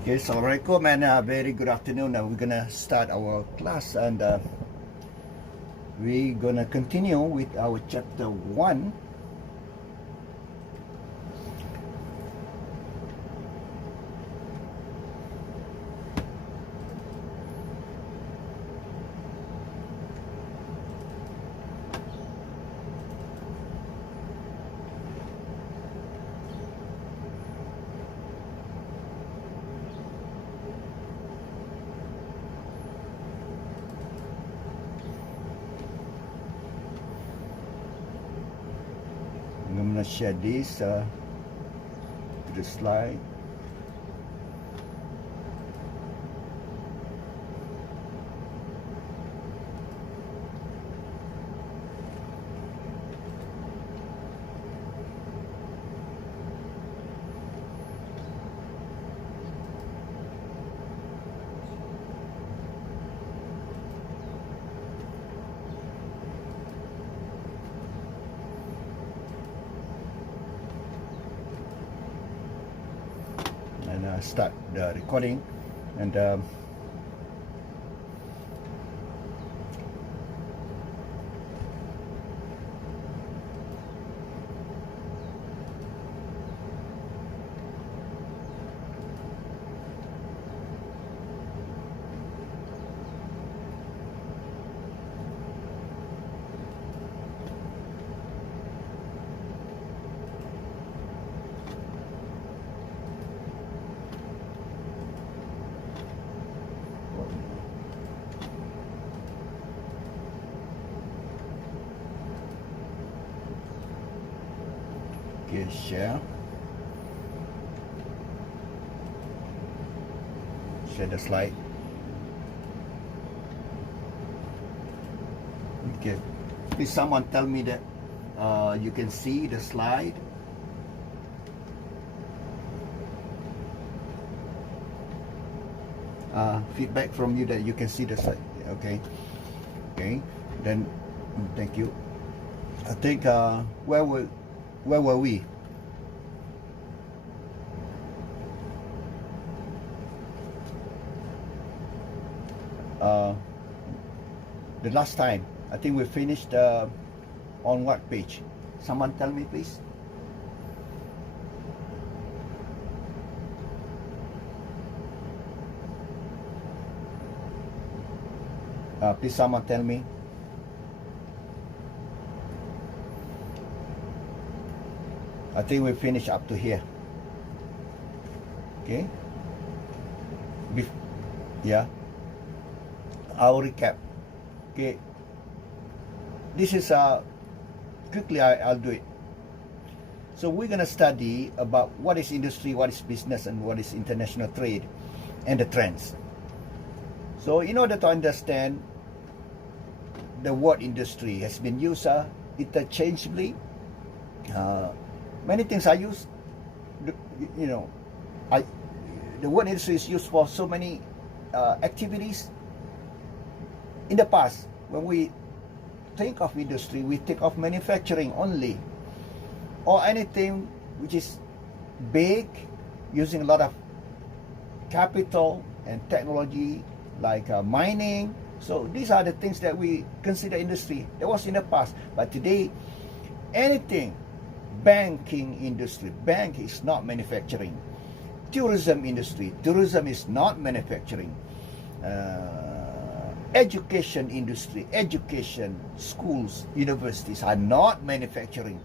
Okay, Assalamualaikum and very good afternoon. We're gonna start our class and we're gonna continue with our chapter 1. I'm gonna share this to the slide. And start the recording and okay, share the slide. Okay, please someone tell me that you can see the slide. Feedback from you that you can see the slide. Okay, then thank you. I think where were we? The last time I think we finished on what page? Someone tell me, please. Please someone tell me. I think we finished up to here. Okay. Yeah. I'll recap. Okay. This is quickly I'll do it. So we're gonna study about what is industry, what is business, and what is international trade, and the trends. So in order to understand, the word industry has been used interchangeably. Many things are used. You know, the word industry is used for so many activities. In the past, when we think of industry, we think of manufacturing only, or anything which is big, using a lot of capital and technology, like mining. So these are the things that we consider industry. That was in the past, but today, anything, banking industry, bank is not manufacturing. Tourism industry, tourism is not manufacturing. Education industry, education, schools, universities are not manufacturing,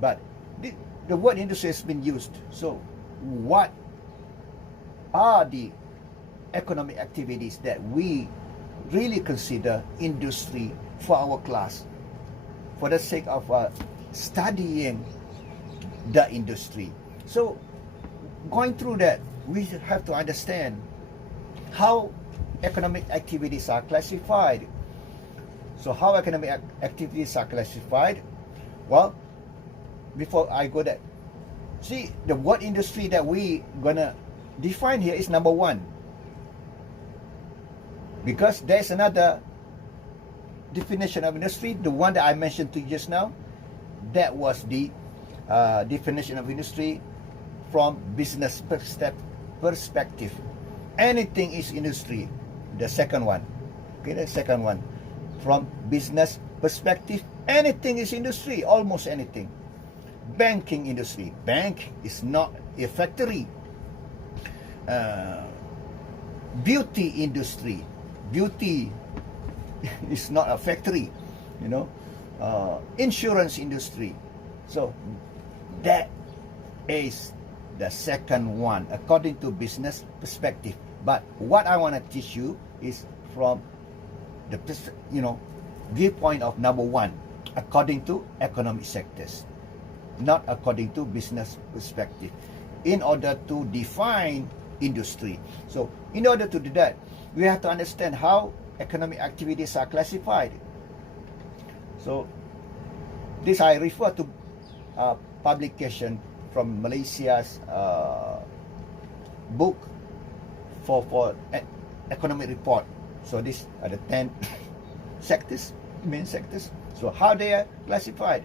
but the word industry has been used. So what are the economic activities that we really consider industry for our class, for the sake of studying the industry? So going through that, we have to understand how economic activities are classified. So how economic activities are classified? Well, before I go there, see, the word industry that we gonna define here is number 1, because there's another definition of industry, the one that I mentioned to you just now. That was the definition of industry from business perspective. anything is industry. The second one. Okay, the second one. From business perspective, anything is industry, almost anything. Banking industry. Bank is not a factory. Beauty industry. Beauty is not a factory, you know. Insurance industry. So that is the second one according to business perspective. But what I want to teach you is from the viewpoint of number one, according to economic sectors, not according to business perspective, in order to define industry. So in order to do that, we have to understand how economic activities are classified. So this I refer to publication from Malaysia's book for economic report. So these are the 10 sectors, main sectors. So how they are classified.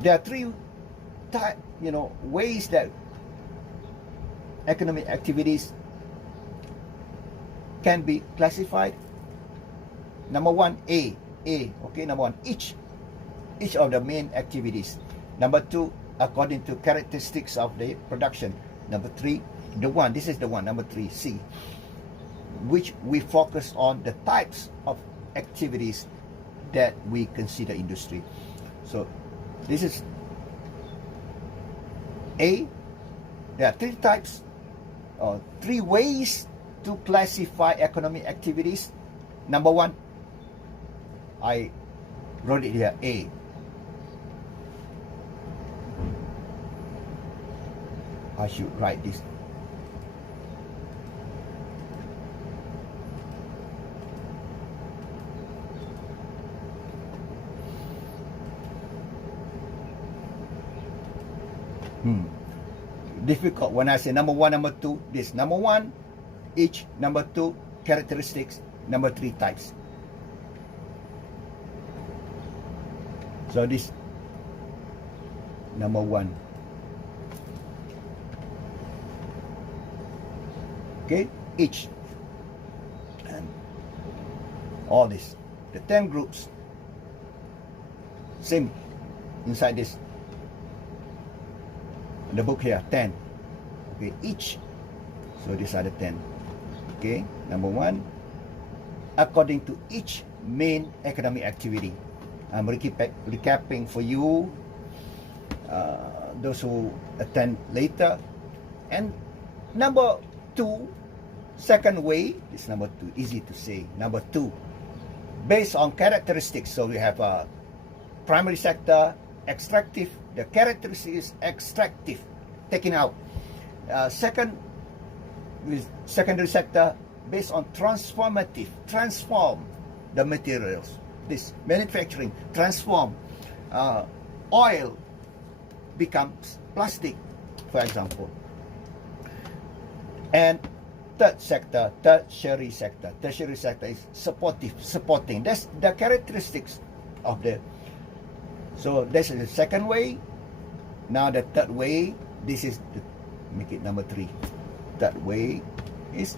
There are three ways that economic activities can be classified. Number one, A. Okay, number one, each of the main activities. Number two, according to characteristics of the production. Number three, this is the one, number three, C, which we focus on the types of activities that we consider industry. So this is A. There are three types, or three ways to classify economic activities. Number one, I wrote it here, A. I should write this. Difficult when I say number one, number two. This number one, each. Number two, characteristics. Number three, types. So this number one. Okay, each. And all this. The 10 groups. Same inside this. The book here, 10. Okay, each. So these are the 10. Okay, number one, according to each main economic activity. I'm recapping for you, those who attend later. And number two, second way, is number two, easy to say. Number two, based on characteristics. So we have a primary sector, extractive. The characteristic is extractive, taken out. Second, with secondary sector, based on transformative, transform the materials. This manufacturing, transform. Oil becomes plastic, for example. And third sector, tertiary sector. Tertiary sector is supporting. That's the characteristics of the. So this is the second way. Now the third way, this is make it number three. Third way is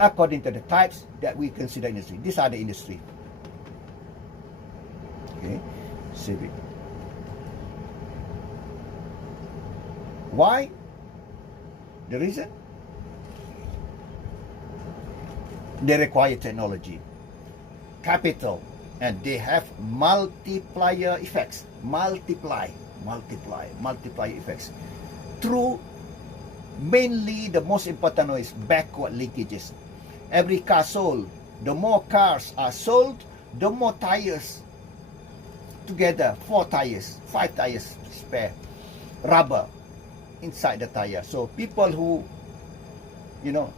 according to the types that we consider industry. These are the industry. Okay, save it. Why? The reason? They require technology, capital, and they have multiplier effects. Multiplier effects. Through mainly the most important one is backward linkages. Every car sold, the more cars are sold, the more tires together. 4 tires, 5 tires spare. Rubber inside the tire. So people who,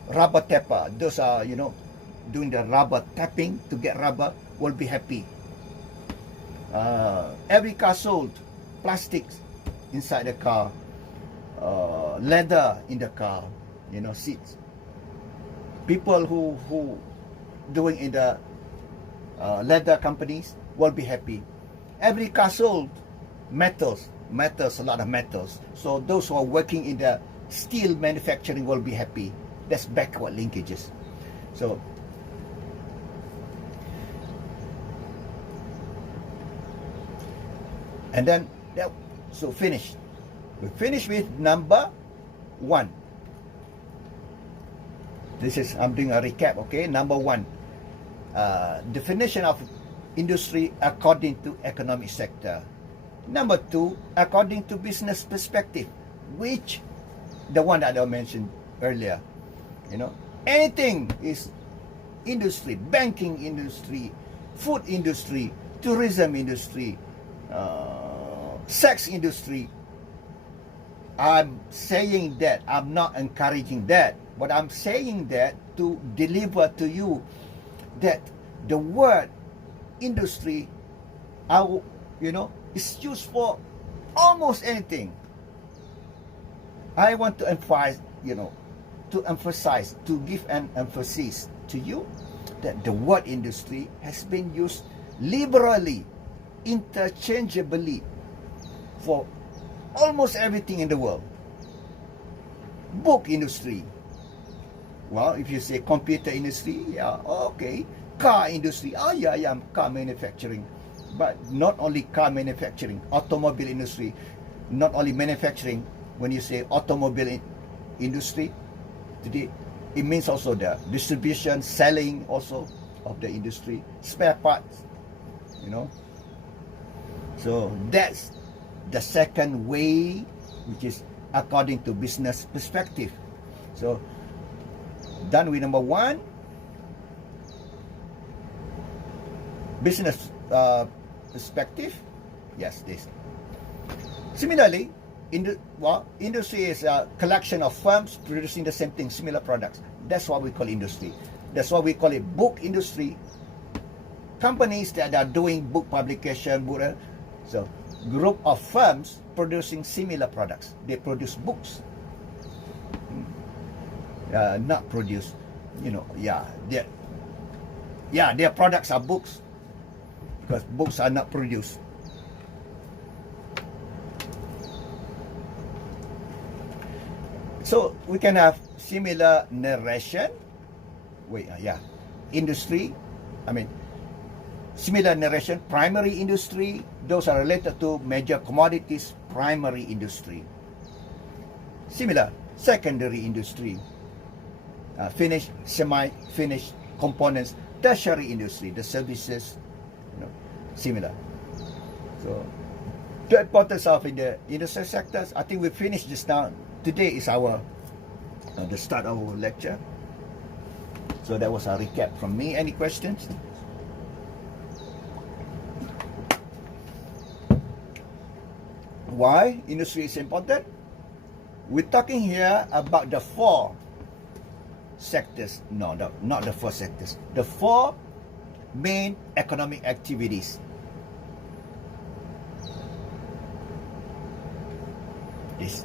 rubber tapper, those are, doing the rubber tapping to get rubber, will be happy. Every car sold, plastics inside the car, leather in the car, seats. People who doing in the leather companies will be happy. Every car sold, metals, metals, a lot of metals. So those who are working in the steel manufacturing will be happy. That's backward linkages. So and then so finish. We finish with number 1. This is, I'm doing a recap, okay? Number 1, definition of industry according to economic sector. Number 2, according to business perspective, which the one that I mentioned earlier. You know, anything is industry, banking industry, food industry, tourism industry, sex industry. I'm saying that, I'm not encouraging that, but I'm saying that to deliver to you that the word industry, is used for almost anything. I want to emphasize, to give an emphasis to you that the word industry has been used liberally, interchangeably for almost everything in the world. Book industry. Well, if you say computer industry, yeah, okay. Car industry, car manufacturing. But not only car manufacturing, automobile industry, not only manufacturing. When you say automobile industry, today, it means also the distribution, selling also of the industry, spare parts, So that's the second way, which is according to business perspective. So, done with number 1. Business perspective. Yes, this. Similarly, industry is a collection of firms producing the same thing, similar products. That's what we call industry. That's why we call it book industry. Companies that are doing book publication, so group of firms producing similar products. They produce books. Not produce, their products are books, because books are not produced. So we can have similar narration. Industry. Similar narration. Primary industry. Those are related to major commodities. Primary industry. Similar. Secondary industry. Finished, semi-finished components. Tertiary industry. The services. Similar. So the importance of in the industry sectors. I think we finished just now. Today is our the start of our lecture. So that was a recap from me. Any questions? Why industry is important? We're talking here about the 4 sectors. No, not the 4 sectors. The 4 main economic activities. This.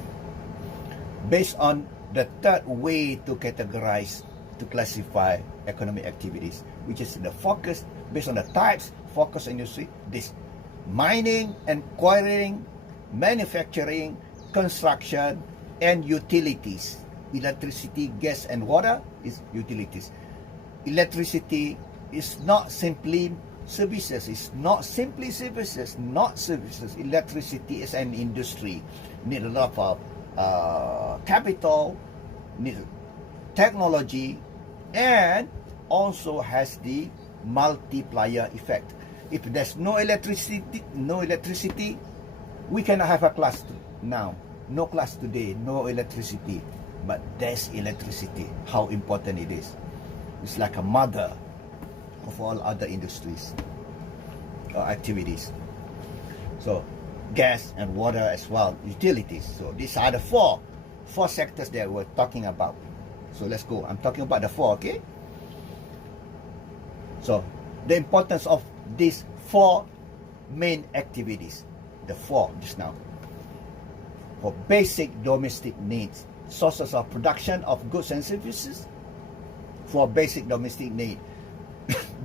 Based on the third way to categorize, to classify economic activities, which is the focus, based on the types, focus industry, this mining and quarrying, manufacturing, construction, and utilities. Electricity, gas, and water is utilities. Electricity is not simply services. It's not simply services, not services. Electricity is an industry. Need a lot of capital, need technology, and also has the multiplier effect. If there's no electricity, we cannot have a class now. No class today, no electricity. But there's electricity. How important it is. It's like a mother of all other industries or activities. So gas and water as well, utilities. So these are the four sectors that we're talking about. So let's go. I'm talking about the 4, okay? So the importance of these 4 main activities, the 4 just now. For basic domestic needs, sources of production of goods and services, for basic domestic need.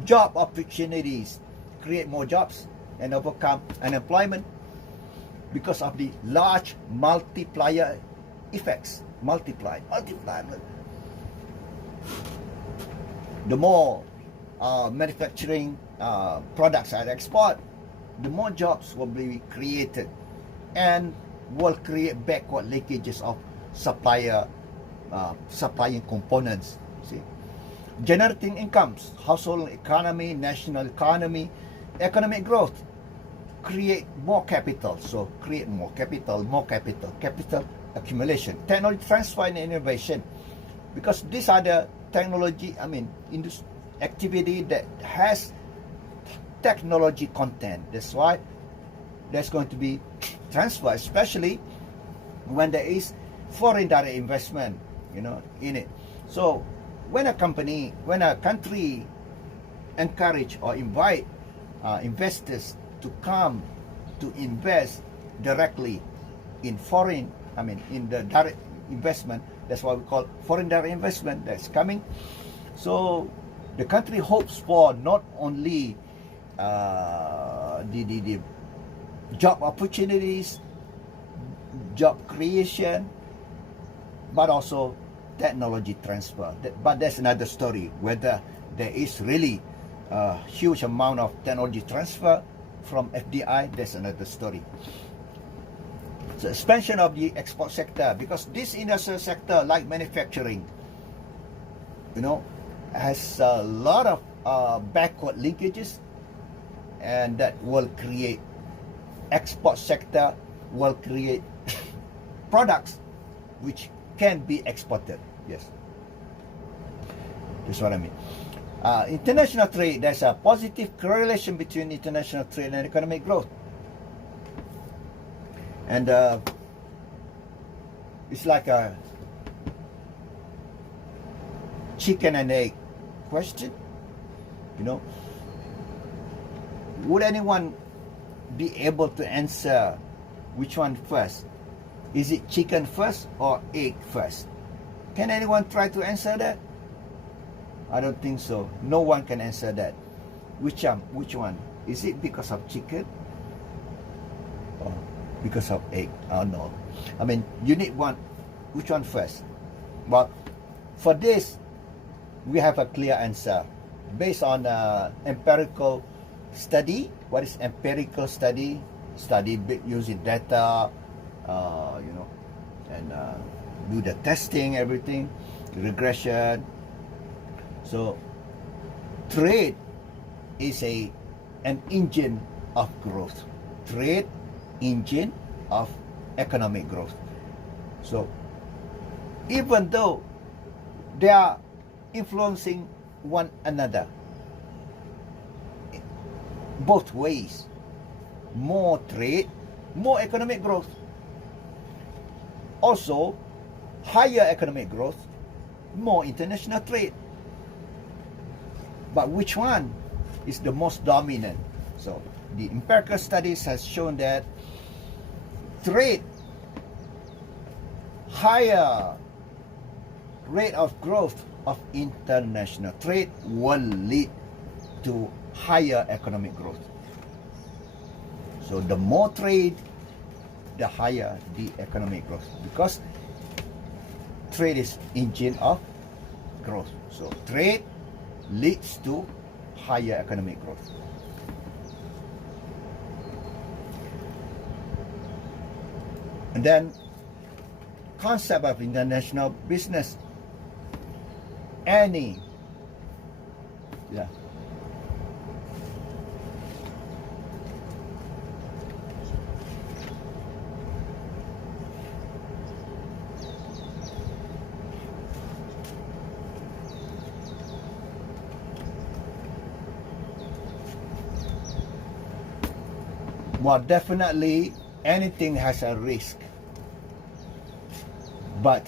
Job opportunities, create more jobs and overcome unemployment. because of the large multiplier effects. Multiply. The more manufacturing products are export, the more jobs will be created and will create backward linkages of supplying components. See, generating incomes, household economy, national economy, economic growth, create more capital. So create more capital, capital accumulation, technology transfer and innovation, because these are the technology, activity that has technology content. That's why there's going to be transfer, especially when there is foreign direct investment, in it. So when a country encourage or invite investors to come to invest directly in in the direct investment, that's why we call foreign direct investment that's coming. So the country hopes for not only the job opportunities, job creation, but also technology transfer. But that's another story, whether there is really a huge amount of technology transfer from FDI. That's another story. So expansion of the export sector, because this industrial sector, like manufacturing, has a lot of backward linkages, and that will create export sector, will create products which can be exported. Yes, that's what I mean. International trade, there's a positive correlation between international trade and economic growth. And it's like a chicken and egg question. Would anyone be able to answer which one first? Is it chicken first or egg first? Can anyone try to answer that? I don't think so. No one can answer that. Which one? Is it because of chicken or because of egg? Oh no. You need one. Which one first? Well, for this, we have a clear answer based on empirical study. What is empirical study? Study using data, and do the testing, everything, regression. So trade is an engine of growth. Trade, engine of economic growth. So even though they are influencing one another both ways, more trade, more economic growth. Also, higher economic growth, more international trade. But which one is the most dominant? So the empirical studies has shown that trade, higher rate of growth of international trade will lead to higher economic growth. So the more trade, the higher the economic growth, because trade is engine of growth. So trade leads to higher economic growth. And then concept of international business. Well, definitely anything has a risk, but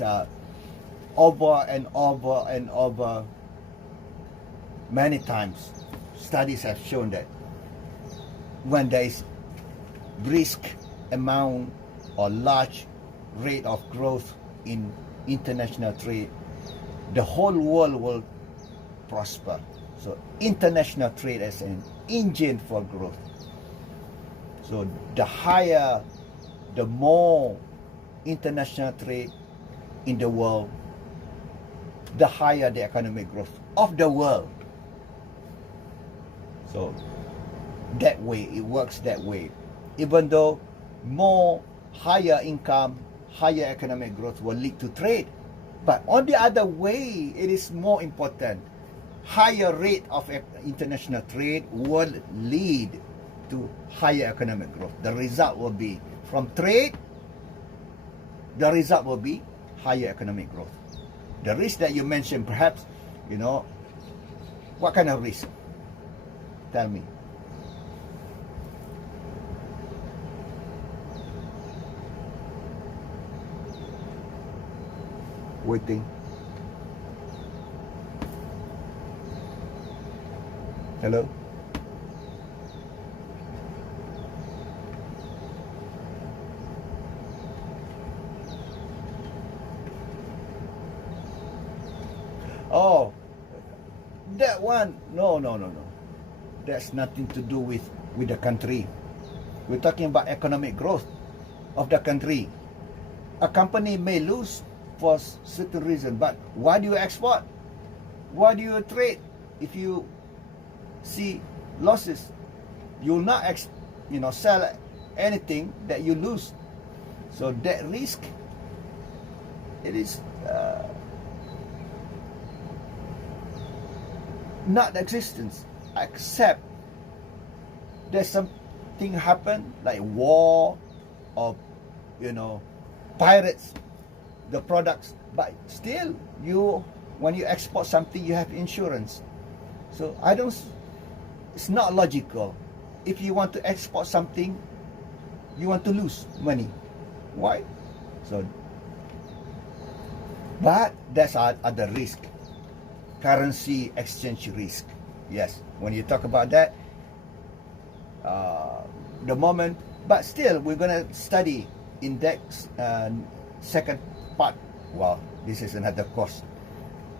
over and over many times, studies have shown that when there is brisk amount or large rate of growth in international trade, the whole world will prosper. So international trade as an engine for growth. So the higher the more international trade in the world, the higher the economic growth of the world. So that way, it works that way. Even though more higher income, higher economic growth will lead to trade. But on the other way, it is more important. Higher rate of international trade will lead to higher economic growth. The result will be from trade, the result will be higher economic growth. The risk that you mentioned, perhaps, you know, what kind of risk? Tell me. Waiting. Hello? Oh, that one, no. That's nothing to do with the country. We're talking about economic growth of the country. A company may lose for certain reason, but why do you export? Why do you trade? If you see losses, you'll not sell anything that you lose. So that risk, it is not existence, except there's something happen like war or pirates the products, but still when you export something, you have insurance. So it's not logical. If you want to export something, you want to lose money. Why? So, but that's other risk. Currency exchange risk. Yes, when you talk about that, the moment, but still we're going to study index second part. Well, this is another course.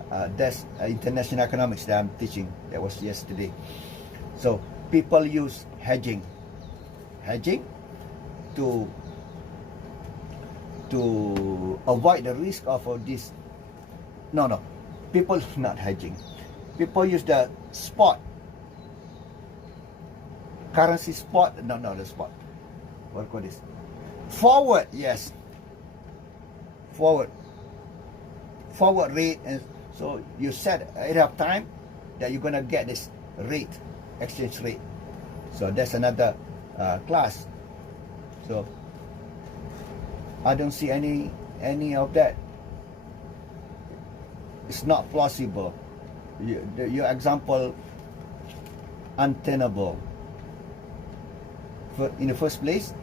That's international economics that I'm teaching. That was yesterday. So people use hedging to avoid the risk of this. No, people not hedging. People use the spot currency spot. No, the spot. What call this? Forward. Yes. Forward rate, and so you set ahead of time that you're gonna get this rate, exchange rate. So that's another class. So I don't see any of that. It's not plausible. Your example untenable. In the first place,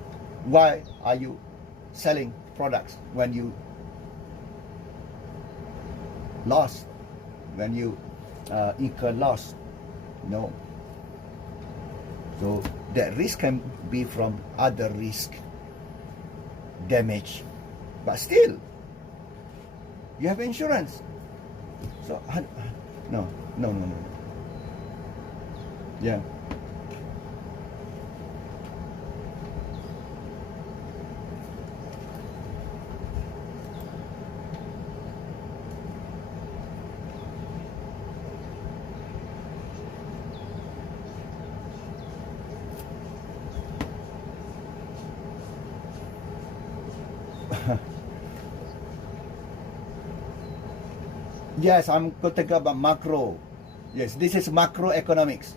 why are you selling products when you lost, when you incur loss? No. So that risk can be from other risk, damage, but still you have insurance. So no. Yeah. Yes, I'm talking about macro. Yes, this is macroeconomics,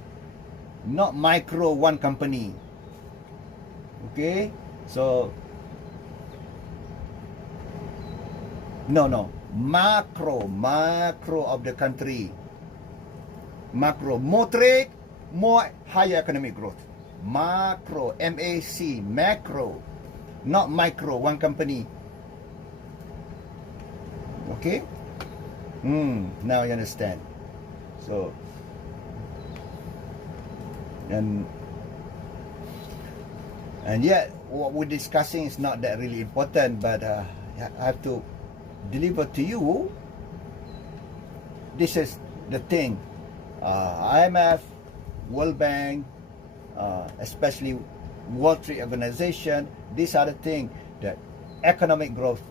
not micro one company. Okay, so no, macro of the country. Macro, more trade, more higher economic growth. Macro, MAC, macro, not micro one company. Okay. Now you understand. So, and yet what we're discussing is not that really important, but I have to deliver to you. This is the thing. IMF, World Bank, especially World Trade Organization, these are the things. economic growth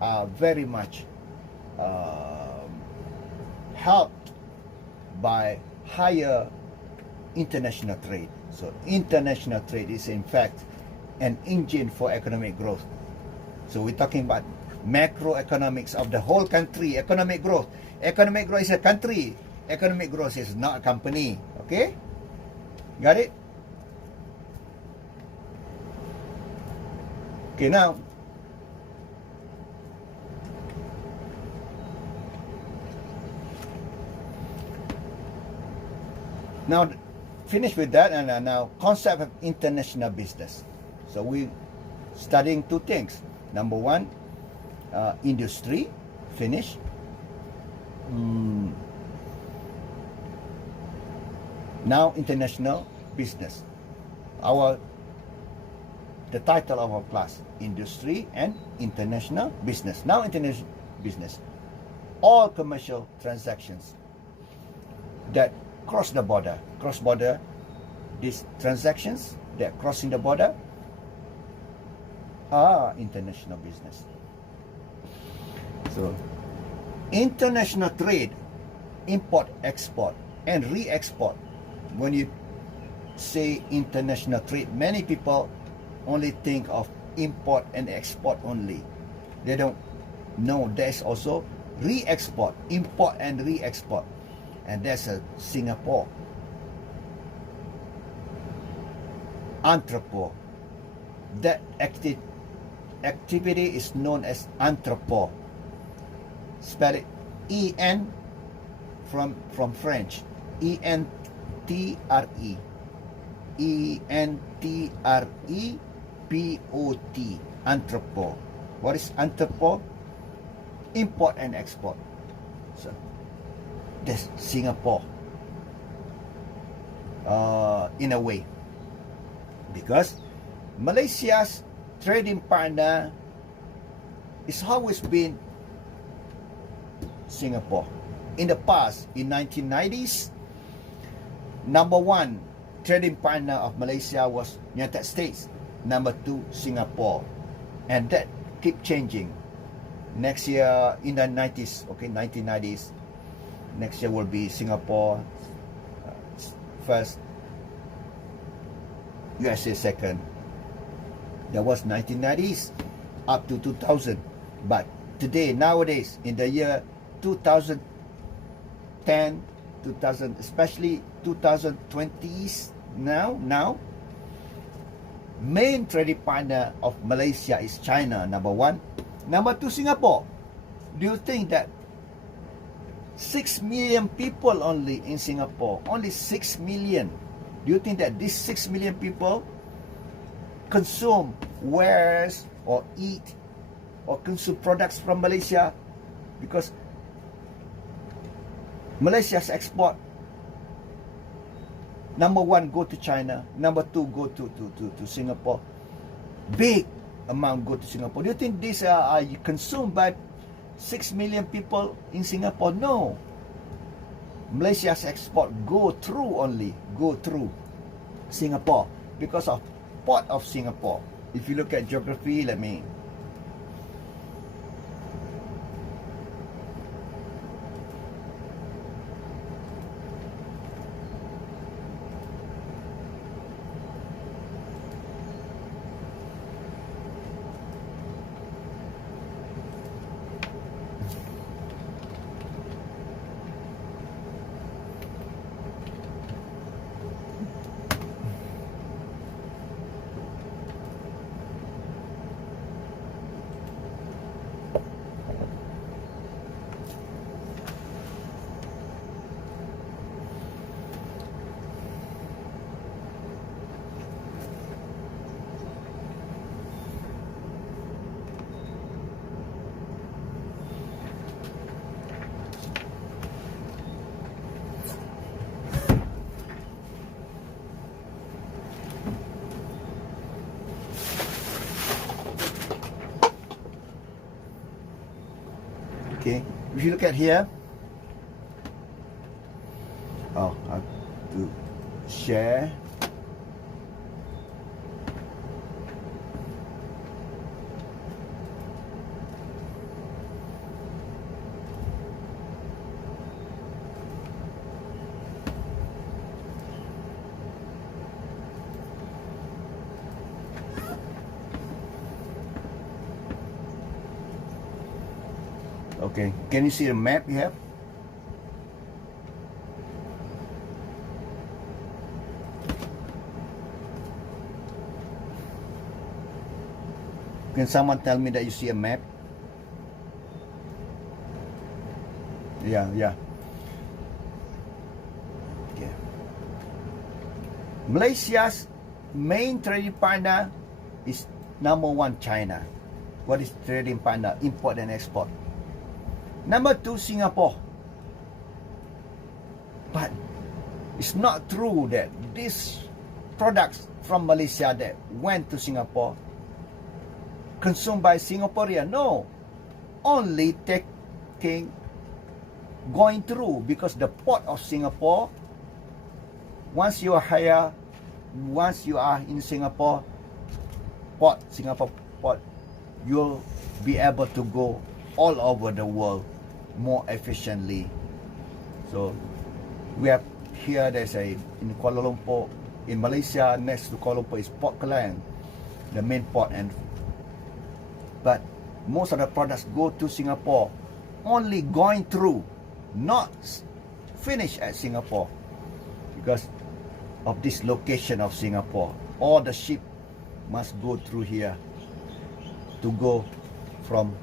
are very much um, helped by higher international trade. So international trade is in fact an engine for economic growth. So we're talking about macroeconomics of the whole country. Economic growth. Economic growth is a country. Economic growth is not a company. Okay? Got it? Okay, now finish with that, and now concept of international business. So we studying two things. Number one, industry, finish. Now international business. The title of our class, industry and international business. Now international business. All commercial transactions that cross the border, these transactions that crossing the border are international business. So international trade, import, export and re-export. When you say international trade, many people only think of import and export only. They don't know there's also re-export, import and re-export. And that's a Singapore entrepot. That activity is known as entrepot. Spell it E-N from French. E-N-T-R-E. E-N-T-R-E-P-O-T. Entrepot. What is entrepot? Import and export. So that's Singapore in a way, because Malaysia's trading partner is always been Singapore. In the past, in 1990s, number one trading partner of Malaysia was United States, number two Singapore, and that keep changing. Next year in the 90s, 1990s, next year will be Singapore first, USA second. That was 1990s up to 2000. But today, nowadays, in the year 2010, 2000, especially 2020s, now, main trading partner of Malaysia is China, number one. Number two, Singapore. Do you think that 6 million people only in Singapore, only 6 million, do you think that these 6 million people consume, wears or eat or consume products from Malaysia? Because Malaysia's export, number one go to China, number two go to Singapore. Big amount go to Singapore. Do you think these are consumed by 6 million people in Singapore? No. Malaysia's export go through Singapore because of port of Singapore. If you look at geography, let me okay. If you look at here, I have to share. Okay, can you see the map you have? Can someone tell me that you see a map? Yeah. Okay. Malaysia's main trading partner is number 1 China. What is trading partner? Import and export. Number 2 Singapore. But it's not true that these products from Malaysia that went to Singapore consumed by Singaporean. No, only going through, because the port of Singapore, once you are in Singapore port, you'll be able to go all over the world more efficiently. So we have here, there's in Kuala Lumpur, in Malaysia, next to Kuala Lumpur is Port Klang, the main port, but most of the products go to Singapore, only going through, not finished at Singapore, because of this location of Singapore. All the ship must go through here to go from,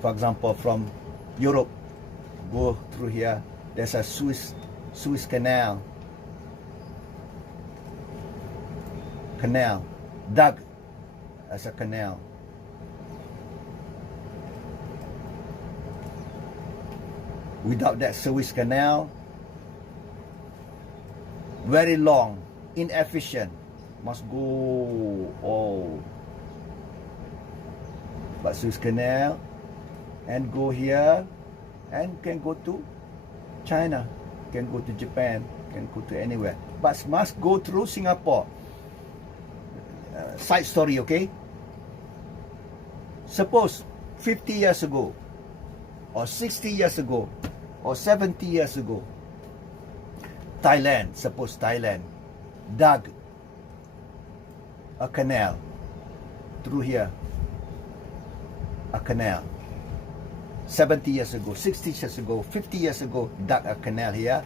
for example, from Europe, go through here. There's a Suez Canal dug as a canal. Without that Suez Canal, very long, inefficient, must go but Suez Canal, and go here, and can go to China, can go to Japan, can go to anywhere, but must go through Singapore. Side story, okay? Suppose 50 years ago, or 60 years ago, or 70 years ago, Thailand dug a canal through here, a canal. 70 years ago, 60 years ago, 50 years ago, dug a canal here,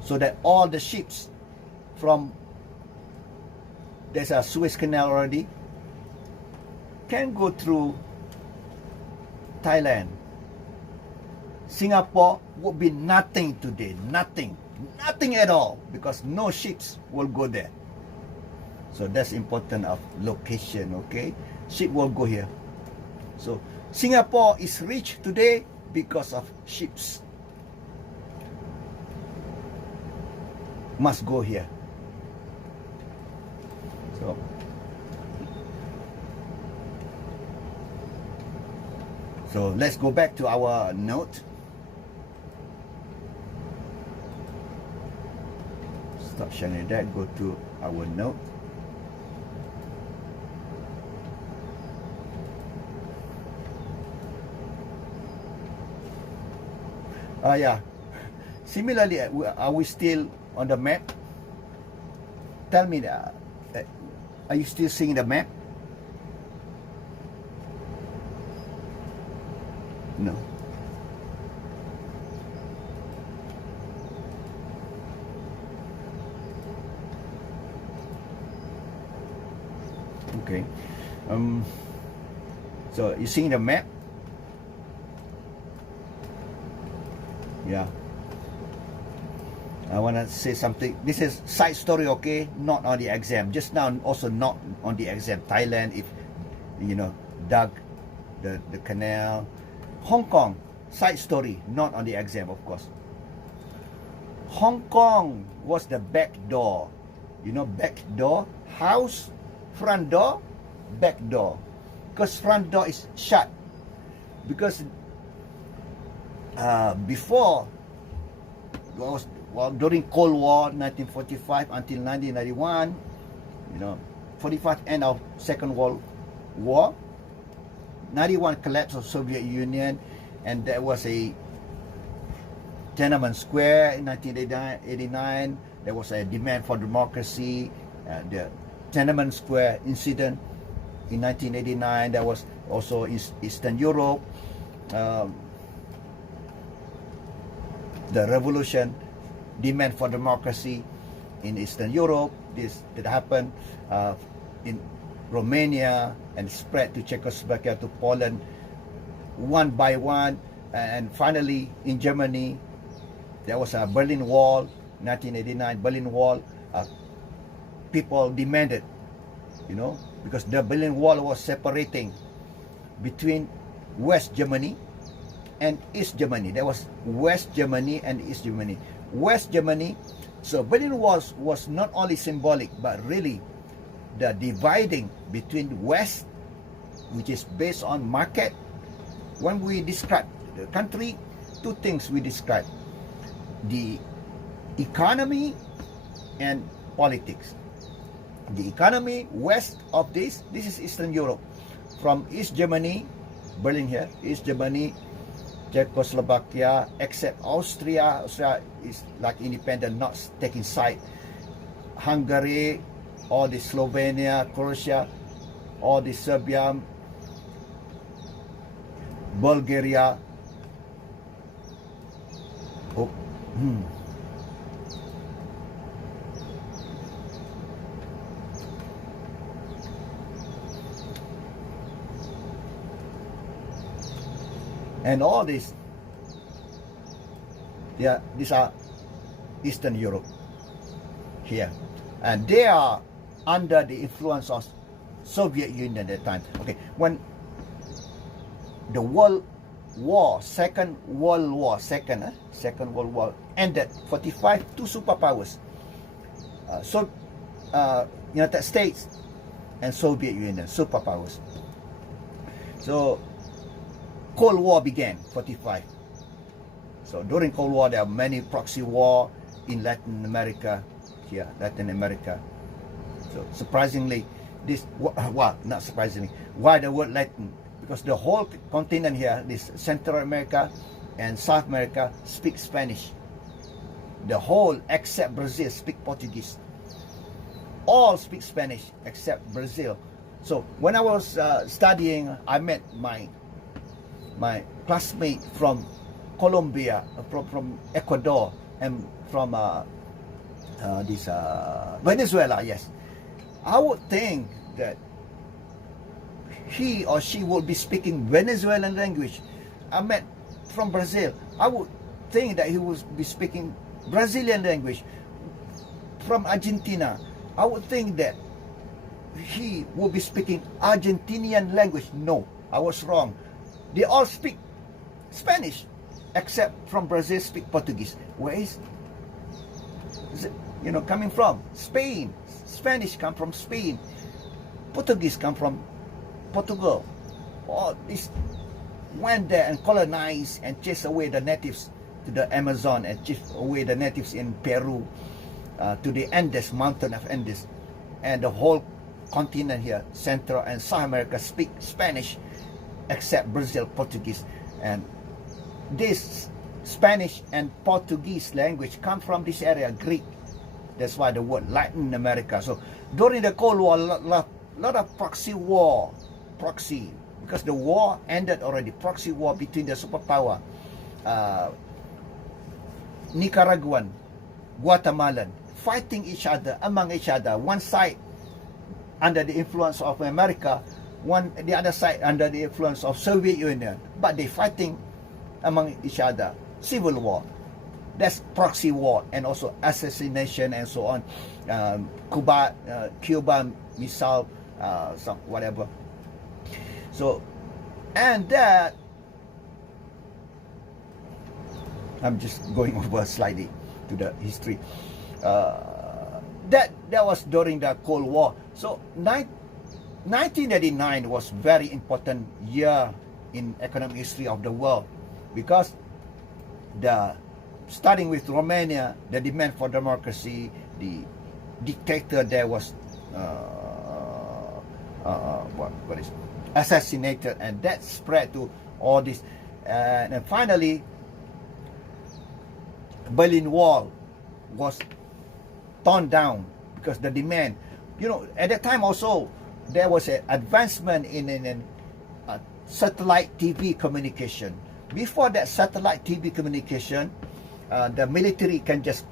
so that all the ships from, there's a Suez Canal already, can go through Thailand. Singapore would be nothing today, nothing at all, because no ships will go there. So that's important of location, okay? Ship will go here. So Singapore is rich today because of ships. Must go here. So let's go back to our note. Stop sharing that, go to our note. Yeah. Similarly, are we still on the map? Tell me, are you still seeing the map? No. Okay. So you seeing the map? Yeah. I want to say something. This is side story, okay? Not on the exam. Just now, also not on the exam. Thailand, if you know, dug the canal. Hong Kong, side story, not on the exam, of course. Hong Kong was the back door. You know, back door, house, front door, back door. Because front door is shut. Because before, during Cold War, 1945 until 1991, you know, 45 end of Second World War, 91 collapse of Soviet Union, and there was a Tiananmen Square in 1989. There was a demand for democracy. The Tiananmen Square incident in 1989. There was also Eastern Europe. um, the revolution, demand for democracy in Eastern Europe. This that happened in Romania and spread to Czechoslovakia, to Poland, one by one, and finally in Germany there was a Berlin Wall, 1989 Berlin Wall. People demanded, because the Berlin Wall was separating between West Germany and East Germany. There was West Germany and East Germany. West Germany, so Berlin Wall was not only symbolic, but really the dividing between West, which is based on market. When we describe the country, two things we describe: the economy and politics. The economy west of this is Eastern Europe. From East Germany, Berlin here, East Germany, Czechoslovakia, except Austria. Austria is like independent, not taking side. Hungary, all the Slovenia, Croatia, all the Serbia, Bulgaria. And all this, these are Eastern Europe here, and they are under the influence of Soviet Union at the time. Okay, when the World War, Second World War ended, 45, two superpowers, United States and Soviet Union, superpowers. So Cold War began, 45. So during Cold War, there are many proxy war in Latin America, here, Latin America. So surprisingly, not surprisingly, why the word Latin? Because the whole continent here, this Central America and South America, speak Spanish. The whole, except Brazil, speak Portuguese. All speak Spanish except Brazil. So when I was studying, I met my classmate from Colombia, from Ecuador, and from Venezuela. Yes, I would think that he or she would be speaking Venezuelan language. I met from Brazil. I would think that he would be speaking Brazilian language. From Argentina, I would think that he would be speaking Argentinian language. No, I was wrong. They all speak Spanish, except from Brazil speak Portuguese. Where is it, coming from? Spain. Spanish come from Spain. Portuguese come from Portugal. All this went there and colonized and chased away the natives to the Amazon, and chased away the natives in Peru to the Andes, mountain of Andes. And the whole continent here, Central and South America, speak Spanish, except Brazil, Portuguese. And this Spanish and Portuguese language come from this area, Greek. That's why the word Latin America. So during the Cold War, lot of proxy war, because the war ended already. Proxy war between the superpower, Nicaraguan, Guatemalan, fighting each other, among each other. One side under the influence of America, the other side under the influence of Soviet Union, but they fighting among each other. Civil war. That's proxy war, and also assassination and so on. Cuba missile, some whatever. So, and that, I'm just going over slightly to the history. That was during the Cold War. So 1989 was very important year in economic history of the world, because starting with Romania, the demand for democracy, the dictator there was assassinated, and that spread to all this, and finally Berlin Wall was torn down because the demand, at that time also there was an advancement in satellite TV communication. Before that satellite TV communication, the military can just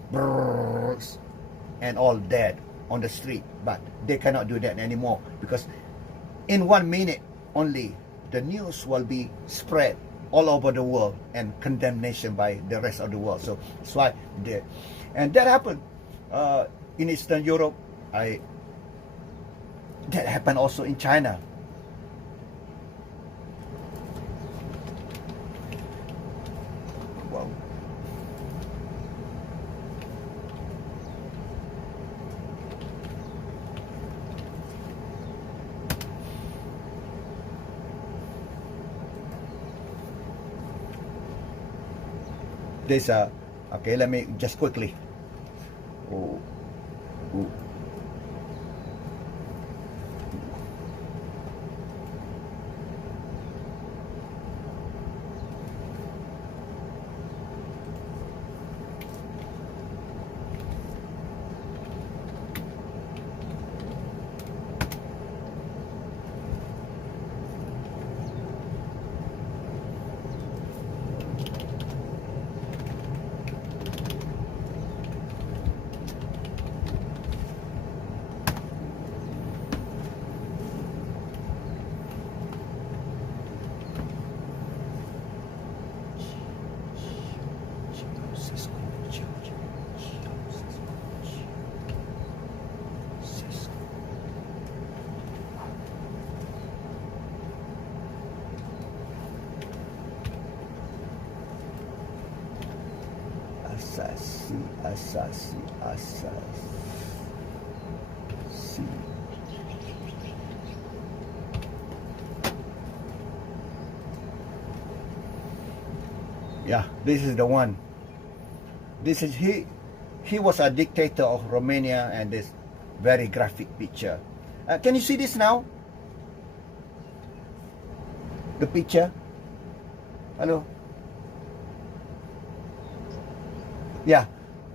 and all dead on the street, but they cannot do that anymore, because in 1 minute only the news will be spread all over the world and condemnation by the rest of the world. So that's why and that happened in Eastern Europe. That happened also in China. Wow. This okay, let me just quickly. Oh. Ooh. Asasi. Yeah, this is the one. This is he was a dictator of Romania, and this very graphic picture. Can you see this now? The picture. Hello. Yeah,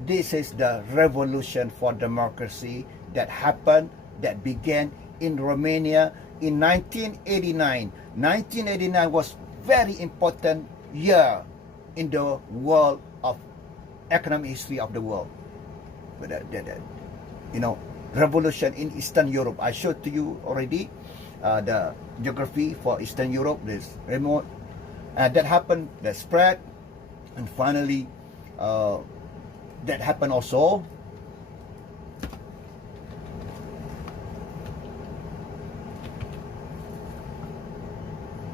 this is the revolution for democracy that happened, that began in Romania in 1989. 1989 was very important year in the world of economic history of the world. You know, revolution in Eastern Europe. I showed to you already the geography for Eastern Europe, this remote. That happened, that spread, and finally that happened also.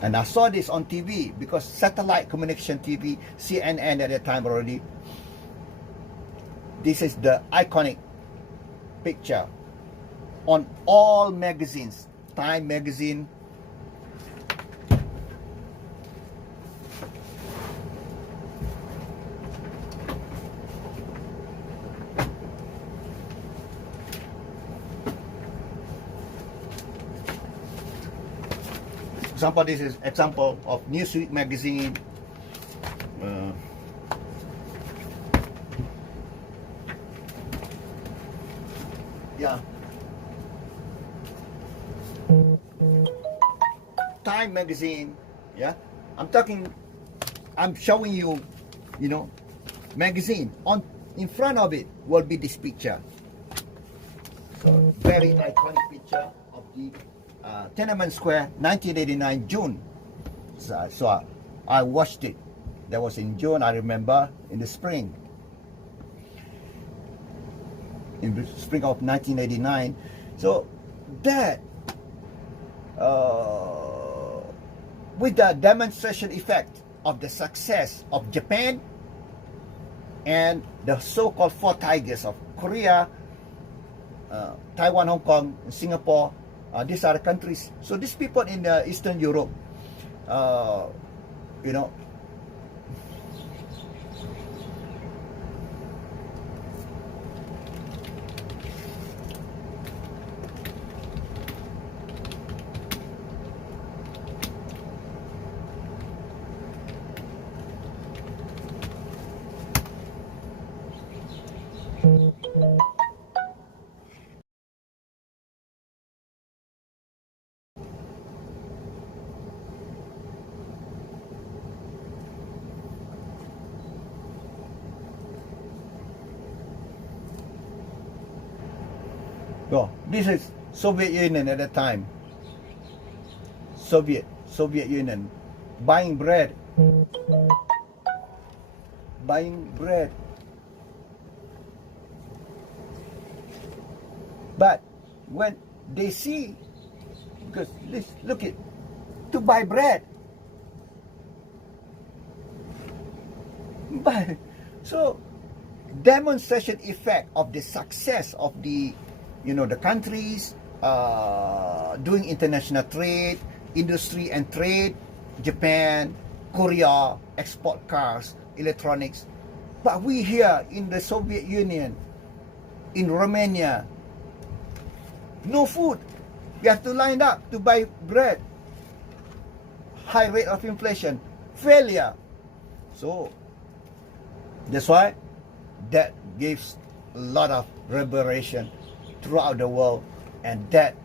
And I saw this on TV, because satellite communication TV, CNN at that time already. This is the iconic picture on all magazines. Time magazine, example, this is example of Newsweek magazine. Yeah, Time magazine. Yeah, I'm showing you, you know, magazine. On in front of it will be this picture. So very iconic picture of the Tiananmen Square, 1989 June. So I watched it. That was in June, I remember, in the spring. In the spring of 1989. So that, with the demonstration effect of the success of Japan and the so-called four tigers of Korea, Taiwan, Hong Kong, Singapore, these are the countries. So these people in Eastern Europe, you know, This is Soviet Union at the time. Soviet Union buying bread. But when they see, because look it, to buy bread. But so demonstration effect of the success of the, the countries doing international trade, industry and trade, Japan, Korea, export cars, electronics. But we here in the Soviet Union, in Romania, no food. We have to line up to buy bread. High rate of inflation, failure. So that's why that gives a lot of reverberation throughout the world, and that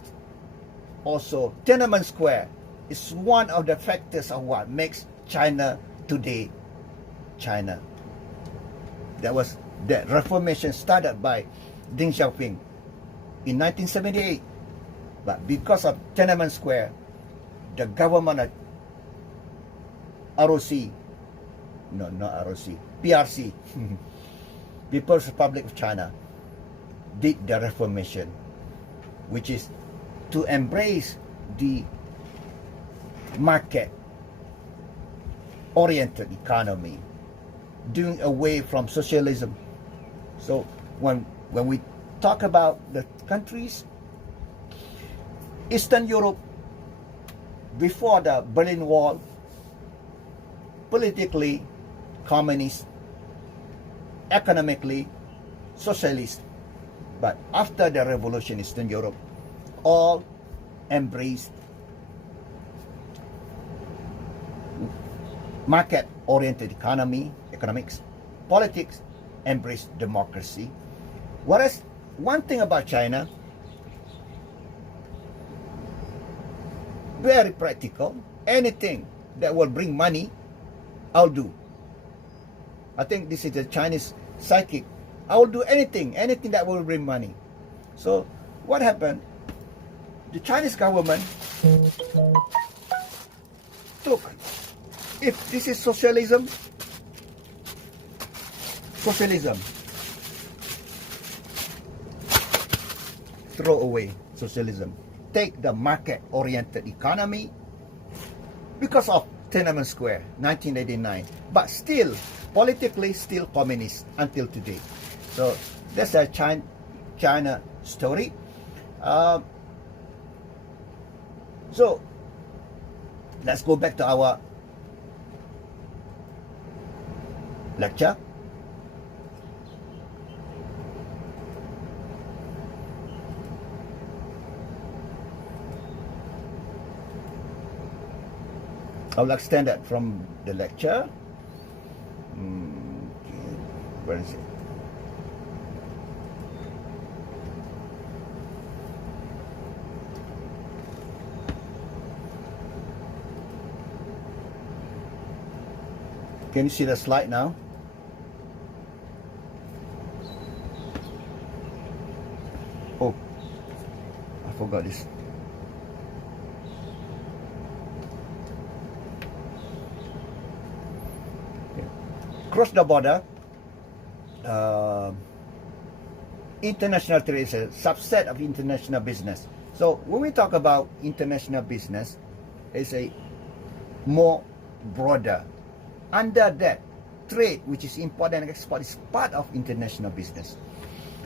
also Tiananmen Square is one of the factors of what makes China today China. That reformation started by Deng Xiaoping in 1978, but because of Tiananmen Square, the government of ROC, no, not ROC, PRC, People's Republic of China, did the reformation, which is to embrace the market-oriented economy, doing away from socialism. So when we talk about the countries, Eastern Europe, before the Berlin Wall, politically communist, economically socialist, but after the revolution, Eastern Europe all embraced market-oriented economics, politics, embraced democracy. Whereas one thing about China, very practical. Anything that will bring money, I'll do. I think this is the Chinese psychic. I will do anything that will bring money. So what happened? The Chinese government took, if this is socialism, throw away socialism. Take the market-oriented economy because of Tiananmen Square, 1989. But still, politically, still communist until today. So that's a China story. So let's go back to our lecture. I will extend that from the lecture. Where is it? Can you see the slide now? Oh, I forgot this. Cross the border, international trade is a subset of international business. So when we talk about international business, it's a more broader. Under that, trade, which is import and export, is part of international business.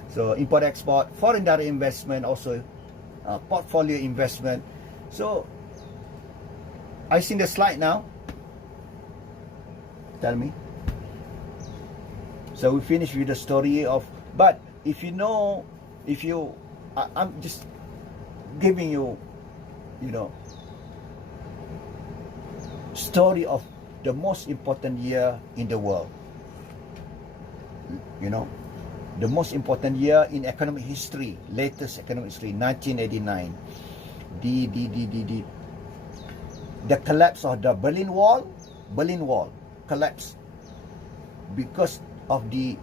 So import, export, foreign direct investment, also portfolio investment. So I seen the slide now. Tell me. So we finish with the story of, but if you know, I'm just giving you, story of the most important year in the world. The most important year in economic history, latest economic history, 1989. The collapse of the Berlin Wall collapsed because of the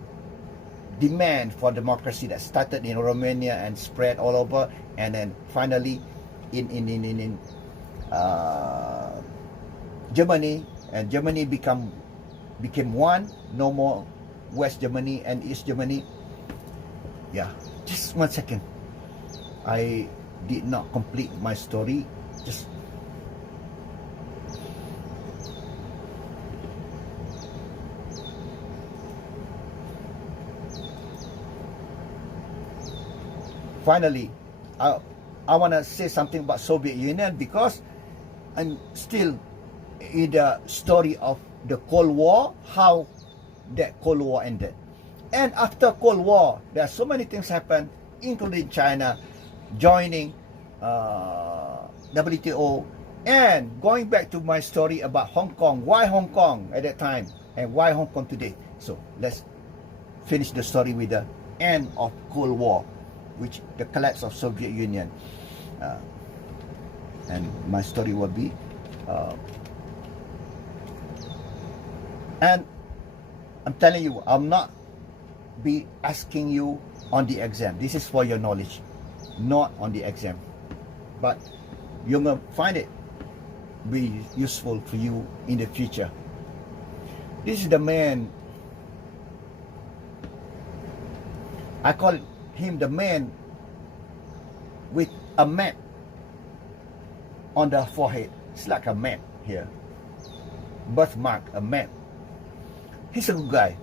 demand for democracy that started in Romania and spread all over, and then finally in Germany, and Germany became one, no more West Germany and East Germany. Yeah, just 1 second. I did not complete my story. Just finally, I want to say something about Soviet Union, because I'm still in the story of the Cold War, how that Cold War ended. And after Cold War, there are so many things happened, including China joining WTO, and going back to my story about Hong Kong, why Hong Kong at that time and why Hong Kong today. So let's finish the story with the end of Cold War, which the collapse of Soviet Union. And my story will be and I'm telling you, I'm not be asking you on the exam. This is for your knowledge, not on the exam, but you're gonna find it be useful for you in the future. This is the man, I call him the man with a map on the forehead. It's like a map here, birthmark, a map. He's a good guy.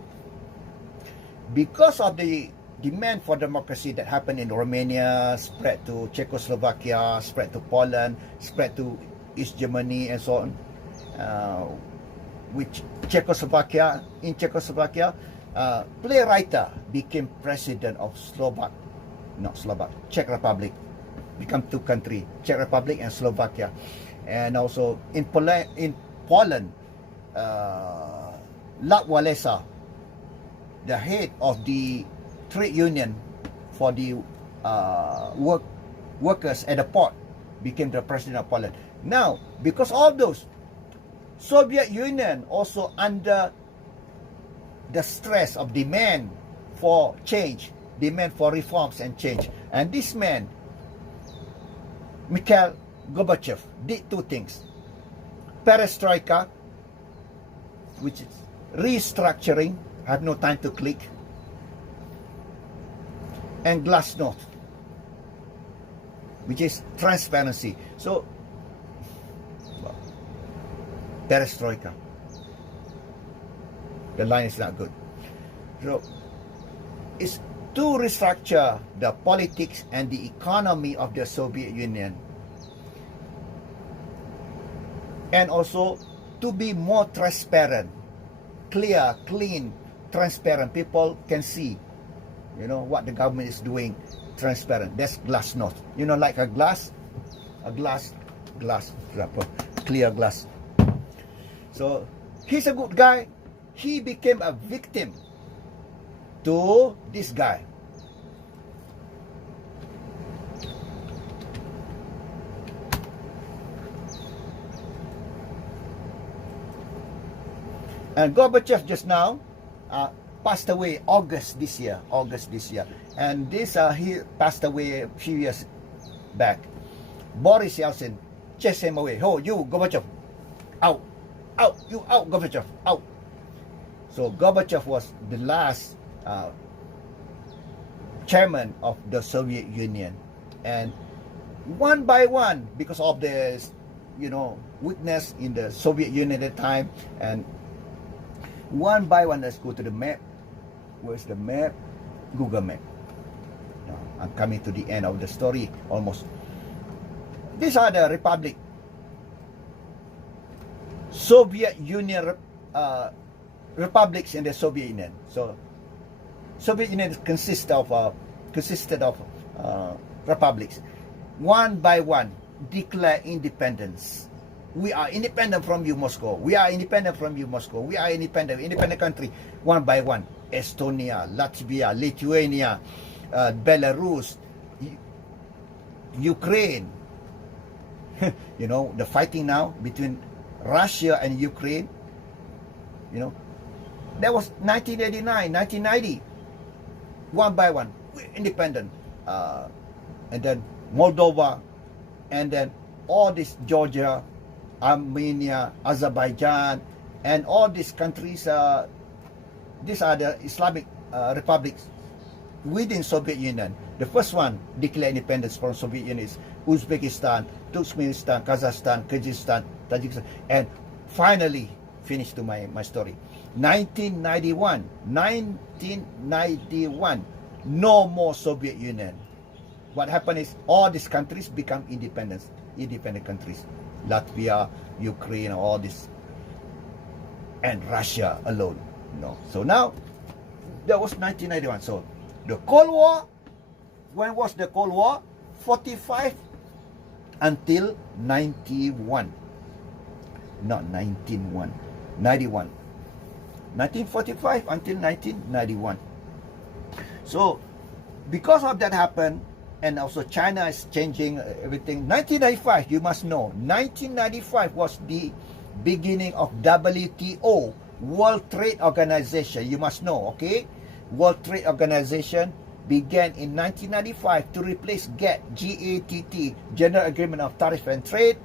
Because of the demand for democracy that happened in Romania, spread to Czechoslovakia, spread to Poland, spread to East Germany, and so on. Which Czechoslovakia, playwright became president of Czech Republic. Become two countries, Czech Republic and Slovakia. And also in Poland, Lech Walesa, the head of the trade union for the workers at the port, became the president of Poland. Now, because all those, Soviet Union also under the stress of demand for change, demand for reforms and change. And this man, Mikhail Gorbachev, did two things. Perestroika, which is restructuring, I have no time to click, and glasnost, which is transparency. So, perestroika. The line is not good. So, it's to restructure the politics and the economy of the Soviet Union, and also to be more transparent, clear, clean, transparent. People can see, what the government is doing, transparent. That's glasnost. Like a glass, clear glass. So he's a good guy. He became a victim to this guy. And Gorbachev just now passed away August this year. And this he passed away a few years back. Boris Yeltsin chased him away. Oh, you Gorbachev, out, you out, Gorbachev, out. So Gorbachev was the last chairman of the Soviet Union, and one by one, because of the weakness in the Soviet Union at the time, and one by one, let's go to the map. Where's the map? Google Map. Now, I'm coming to the end of the story almost. These are the republic, Soviet Union republics in the Soviet Union. So Soviet Union consisted of republics. One by one, declare independence. We are independent from you, Moscow. We are independent from you, Moscow. We are independent country. One by one, Estonia, Latvia, Lithuania, Belarus, Ukraine. The fighting now between Russia and Ukraine. That was 1989, 1990. One by one, we're independent. And then Moldova, and then all this Georgia, Armenia, Azerbaijan, and all these countries, these are the Islamic republics within Soviet Union. The first one declared independence from Soviet Union is Uzbekistan, Turkmenistan, Kazakhstan, Kyrgyzstan, Tajikistan, and finally, finish to my story. 1991, no more Soviet Union. What happened is all these countries become independent countries. Latvia, Ukraine, all this, and Russia alone. So now, that was 1991. So the Cold War, when was the Cold War? 45 until 91. Not 91. 91. 1945 until 1991. So, because of that happened, and also China is changing everything. 1995, you must know, 1995 was the beginning of WTO, World Trade Organization. You must know, okay? World Trade Organization began in 1995 to replace GATT, General Agreement of Tariff and Trade.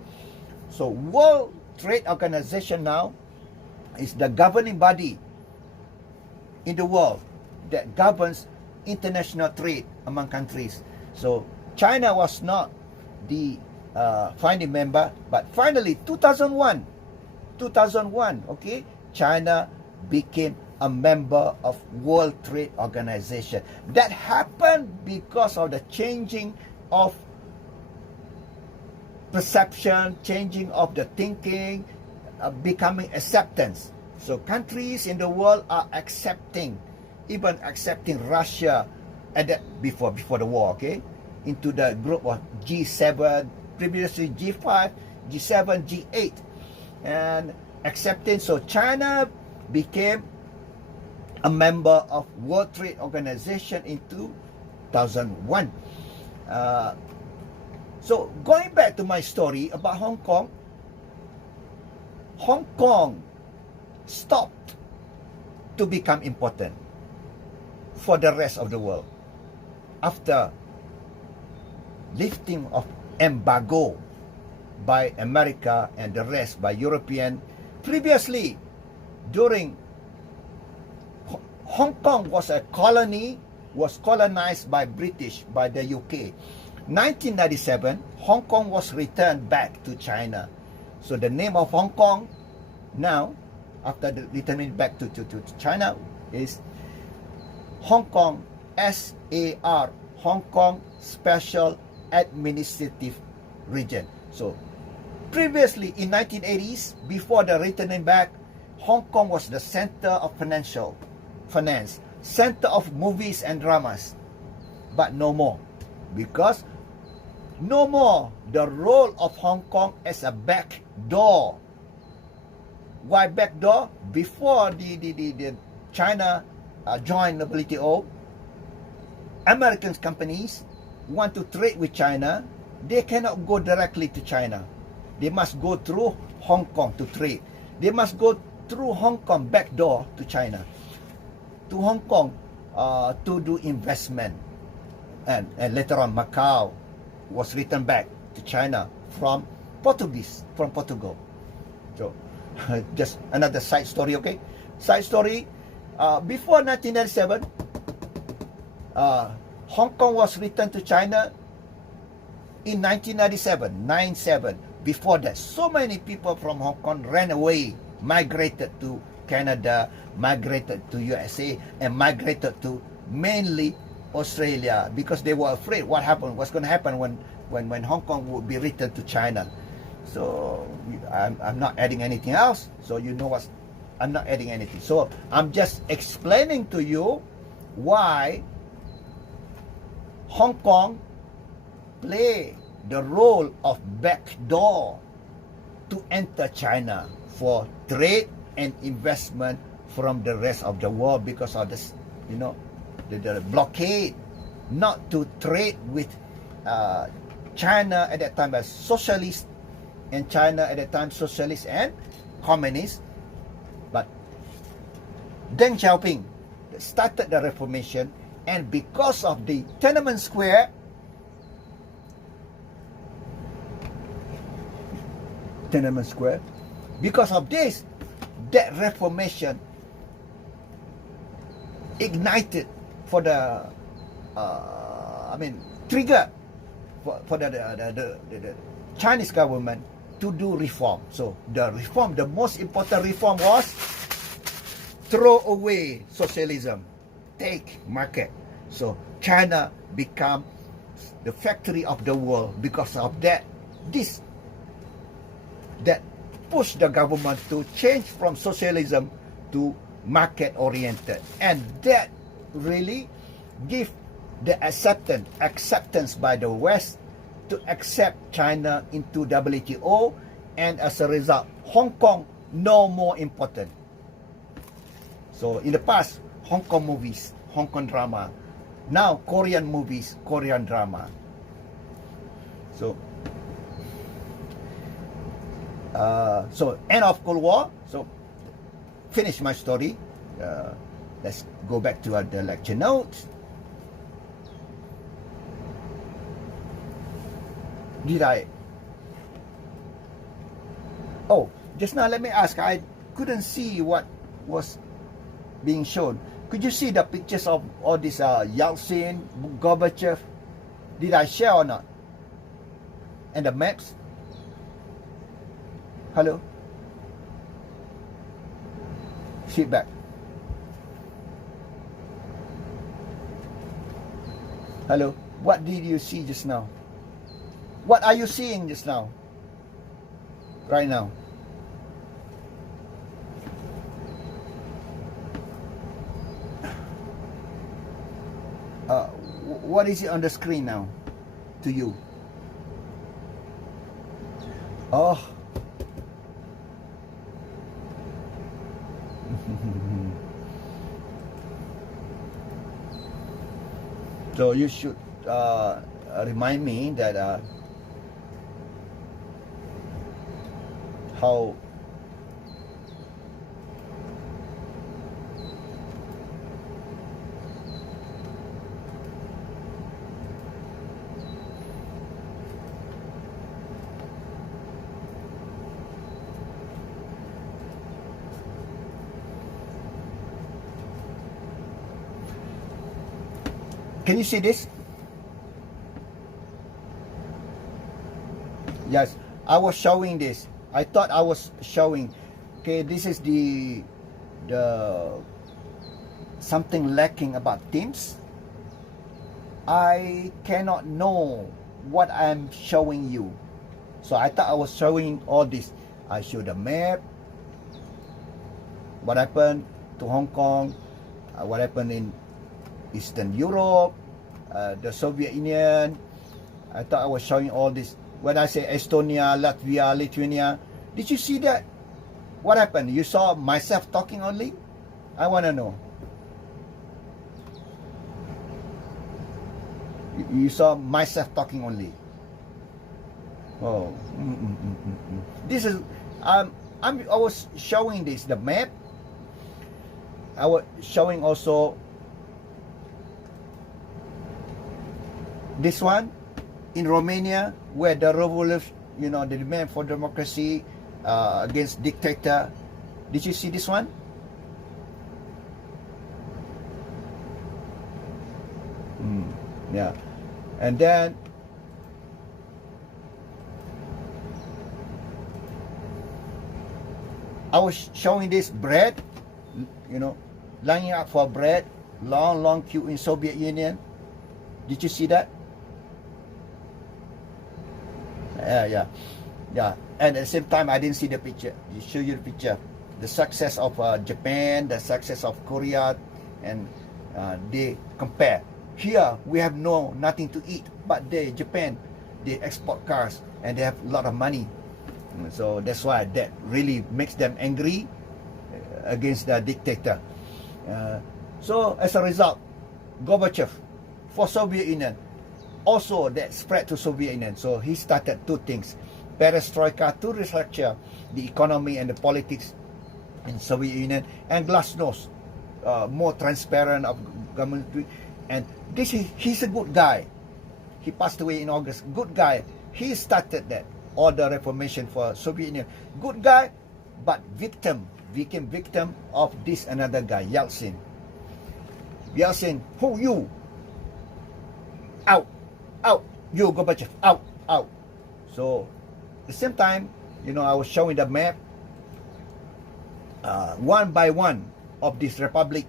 So, World Trade Organization now is the governing body in the world that governs international trade among countries. So China was not the founding member, but finally 2001, okay, China became a member of World Trade Organization. That happened because of the changing of perception, changing of the thinking, becoming acceptance. So countries in the world are accepting, even accepting Russia at that before the war, okay, into the group of G7, previously G5, G7, G8, and accepting. So China became a member of World Trade Organization in 2001. So going back to my story about Hong Kong, Hong Kong stopped to become important for the rest of the world after lifting of embargo by America and the rest by European. Previously, during Hong Kong was a colony, was colonized by British, by the UK. 1997, Hong Kong was returned back to China. So the name of Hong Kong now, after the returning back to China, is Hong Kong SAR, Hong Kong Special Administrative Region. So previously in 1980s, before the returning back, Hong Kong was the center of finance, center of movies and dramas. But no more, because no more the role of Hong Kong as a back door. Why back door? Before the China joined the WTO, American companies want to trade with China. They cannot go directly to China. They must go through Hong Kong to trade. They must go through Hong Kong back door to China, to Hong Kong to do investment. And later on, Macau was returned back to China from Portugal. So just another side story, okay? Side story, before 1997, Hong Kong was returned to China in 1997. Before that, so many people from Hong Kong ran away, migrated to Canada, migrated to USA, and migrated to mainly Australia, because they were afraid what's going to happen when Hong Kong would be returned to China. So I'm not adding anything else. So you know what? I'm not adding anything. So I'm just explaining to you why Hong Kong play the role of backdoor to enter China for trade and investment from the rest of the world, because of this, the blockade, not to trade with China at that time as socialist, and China at that time socialist and communist. But Deng Xiaoping started the Reformation, and because of the Tiananmen Square, Tiananmen Square. Because of this, that reformation ignited for the, trigger for the Chinese government to do reform. So the reform, the most important reform was throw away socialism, take market. So China become the factory of the world. Because of that, that pushed the government to change from socialism to market oriented, and that really give the acceptance by the West to accept China into WTO, and as a result, Hong Kong no more important. So in the past, Hong Kong movies, Hong Kong drama. Now Korean movies, Korean drama. So end of Cold War. So finish my story. Let's go back to the lecture notes. Just now let me ask, I couldn't see what was being shown. Could you see the pictures of all these Yeltsin, Gorbachev? Did I share or not? And the maps? Hello? Feedback. Hello? What did you see just now? What are you seeing just now? Right now? What is it on the screen now to you? Oh. So you should remind me that how can you see this? Yes, I was showing this. I thought I was showing. Okay, this is the something lacking about Teams. I cannot know what I'm showing you. So I thought I was showing all this. I showed the map. What happened to Hong Kong? What happened in Eastern Europe, the Soviet Union. I thought I was showing all this. When I say Estonia, Latvia, Lithuania, did you see that? What happened? You saw myself talking only? I want to know. You saw myself talking only. Oh, this is I was showing this, the map. I was showing also this one in Romania, where the revolution, the demand for democracy against dictator. Did you see this one? Yeah. And then I was showing this bread, lining up for bread, long queue in Soviet Union. Did you see that? Yeah. And at the same time, I didn't see the picture. You show you the picture. The success of Japan, the success of Korea, and they compare. Here we have nothing to eat, but Japan, they export cars and they have a lot of money. So that's why that really makes them angry against the dictator. So as a result, Gorbachev for Soviet Union, also that spread to Soviet Union. So he started two things: perestroika to restructure the economy and the politics in Soviet Union, and glasnost, more transparent of government. And he's a good guy. He passed away in August. Good guy. He started that. all the reformation for Soviet Union. Good guy, but became victim of this another guy, Yeltsin. Yeltsin, who you? Out, out. You Gorbachev, out, out. So, at the same time, you know, I was showing the map. One by one of this republic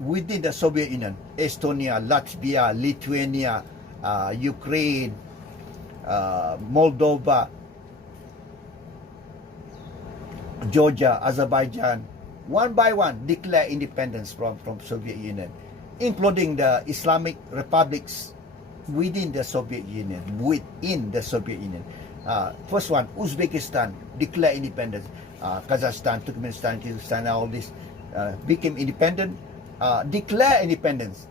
within the Soviet Union, Estonia, Latvia, Lithuania, Ukraine, Moldova, Georgia, Azerbaijan, one by one declare independence from Soviet Union, including the Islamic republics within the Soviet Union. First one, Uzbekistan declare independence. Kazakhstan, Turkmenistan, Kyrgyzstan, all this became independent. Declare independence,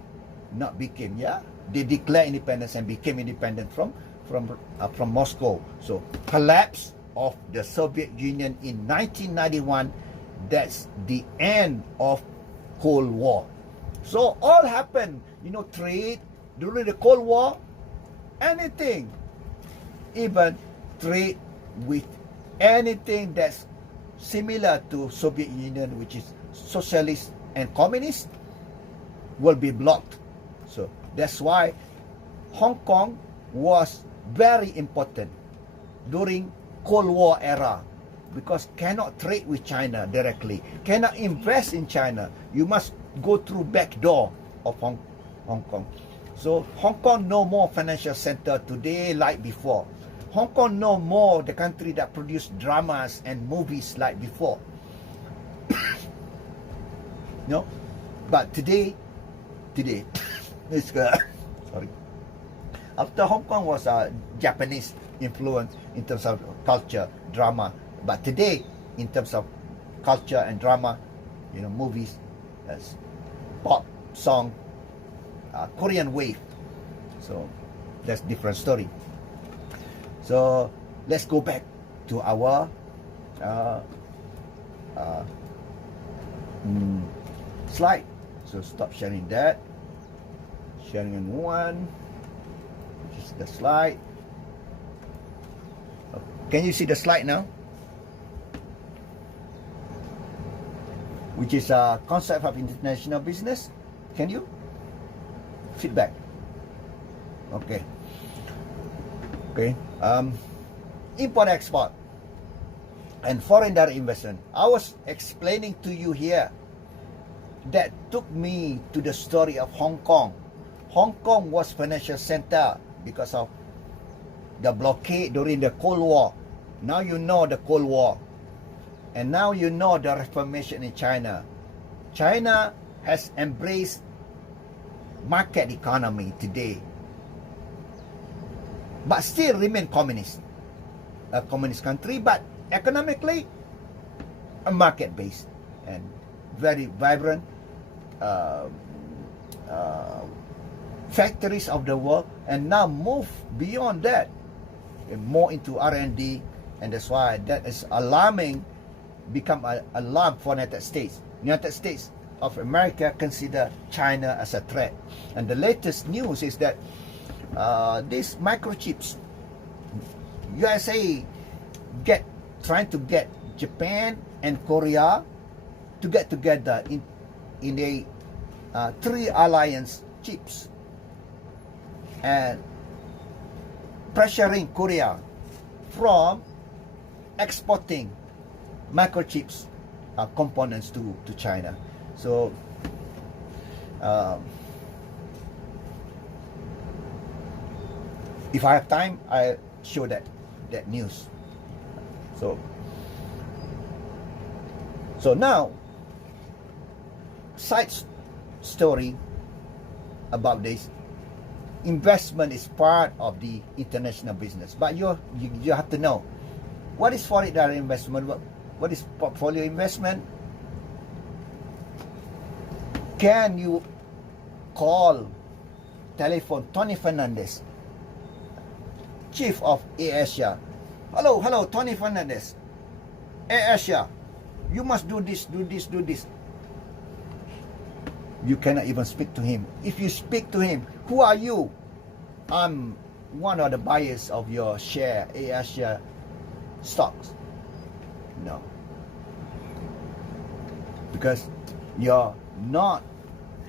not became. Yeah, they declare independence and became independent from Moscow. So collapse of the Soviet Union in 1991. That's the end of Cold War. So all happened, you know, trade during the Cold War, anything, even trade with anything that's similar to Soviet Union, which is socialist and communist, will be blocked. So that's why Hong Kong was very important during Cold War era, because cannot trade with China directly, cannot invest in China. You must go through back door of Hong Kong. So Hong Kong no more financial center today like before. Hong Kong no more the country that produced dramas and movies like before. No, but today, it's sorry. After Hong Kong was a Japanese influence in terms of culture, drama, but today in terms of culture and drama, you know, movies, pop song, Korean wave. So that's different story. So let's go back to our slide. So stop sharing that. Sharing in one, which is the slide. Can you see the slide now? Which is a concept of international business. Can you? Feedback. Okay. Okay. Import, export, and foreign direct investment. I was explaining to you here. That took me to the story of Hong Kong. Hong Kong was financial center because of the blockade during the Cold War. Now you know the Cold War. And now you know the reformation in China. China has embraced market economy today, but still remain communist. A communist country, but economically a market-based and very vibrant factories of the world, and now move beyond that, more into R&D, and that's why that is alarming, become an alarm for United States. United States of America consider China as a threat, and the latest news is that these microchips, USA trying to get Japan and Korea to get together in a three alliance chips and pressuring Korea from exporting microchips components to China. So if I have time, I show that news. So now, side story about this. Investment is part of the international business, but you have to know what is foreign direct investment, what is portfolio investment. Can you call, telephone Tony Fernandez, Chief of AirAsia? Hello, Tony Fernandez, AirAsia, you must do this. You cannot even speak to him. If you speak to him, who are you? I'm one of the buyers of your share, AirAsia stocks. No. Because you're not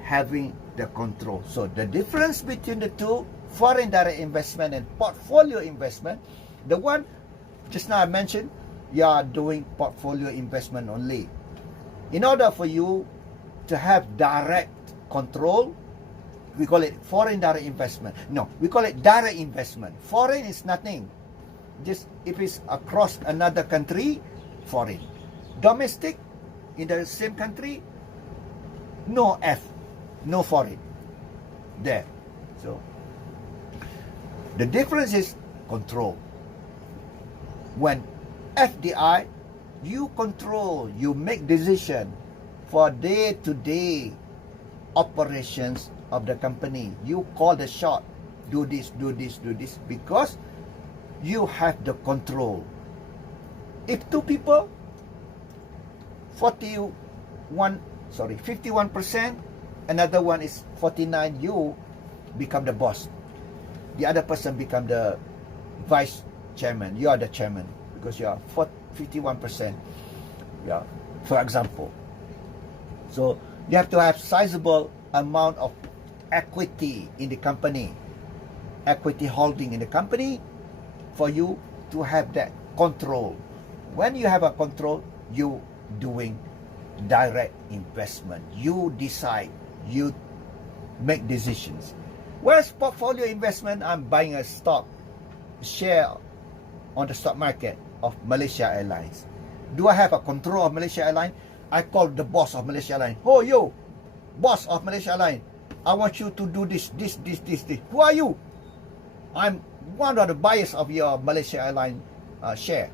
having the control. So the difference between the two, foreign direct investment and portfolio investment, the one just now I mentioned, you are doing portfolio investment only. In order for you to have direct control, we call it foreign direct investment. No, we call it direct investment. Foreign is nothing. Just if it's across another country, foreign. Domestic, in the same country, no F, no foreign. There. So, the difference is control. When FDI, you control, you make decision for day-to-day operations of the company. You call the shot, do this, do this, do this, because you have the control. If two people, 51%, another one is 49%, you become the boss. The other person become the vice chairman. You are the chairman because you are 51%. Yeah, for example. So you have to have sizable amount of equity in the company, equity holding in the company, for you to have that control. When you have a control, you doing direct investment. You decide, you make decisions. Whereas portfolio investment, I'm buying a stock, share on the stock market of Malaysia Airlines. Do I have a control of Malaysia Airlines? I call the boss of Malaysia Airlines. Oh, you, boss of Malaysia Airlines, I want you to do this. Who are you? I'm one of the buyers of your Malaysia Airlines share.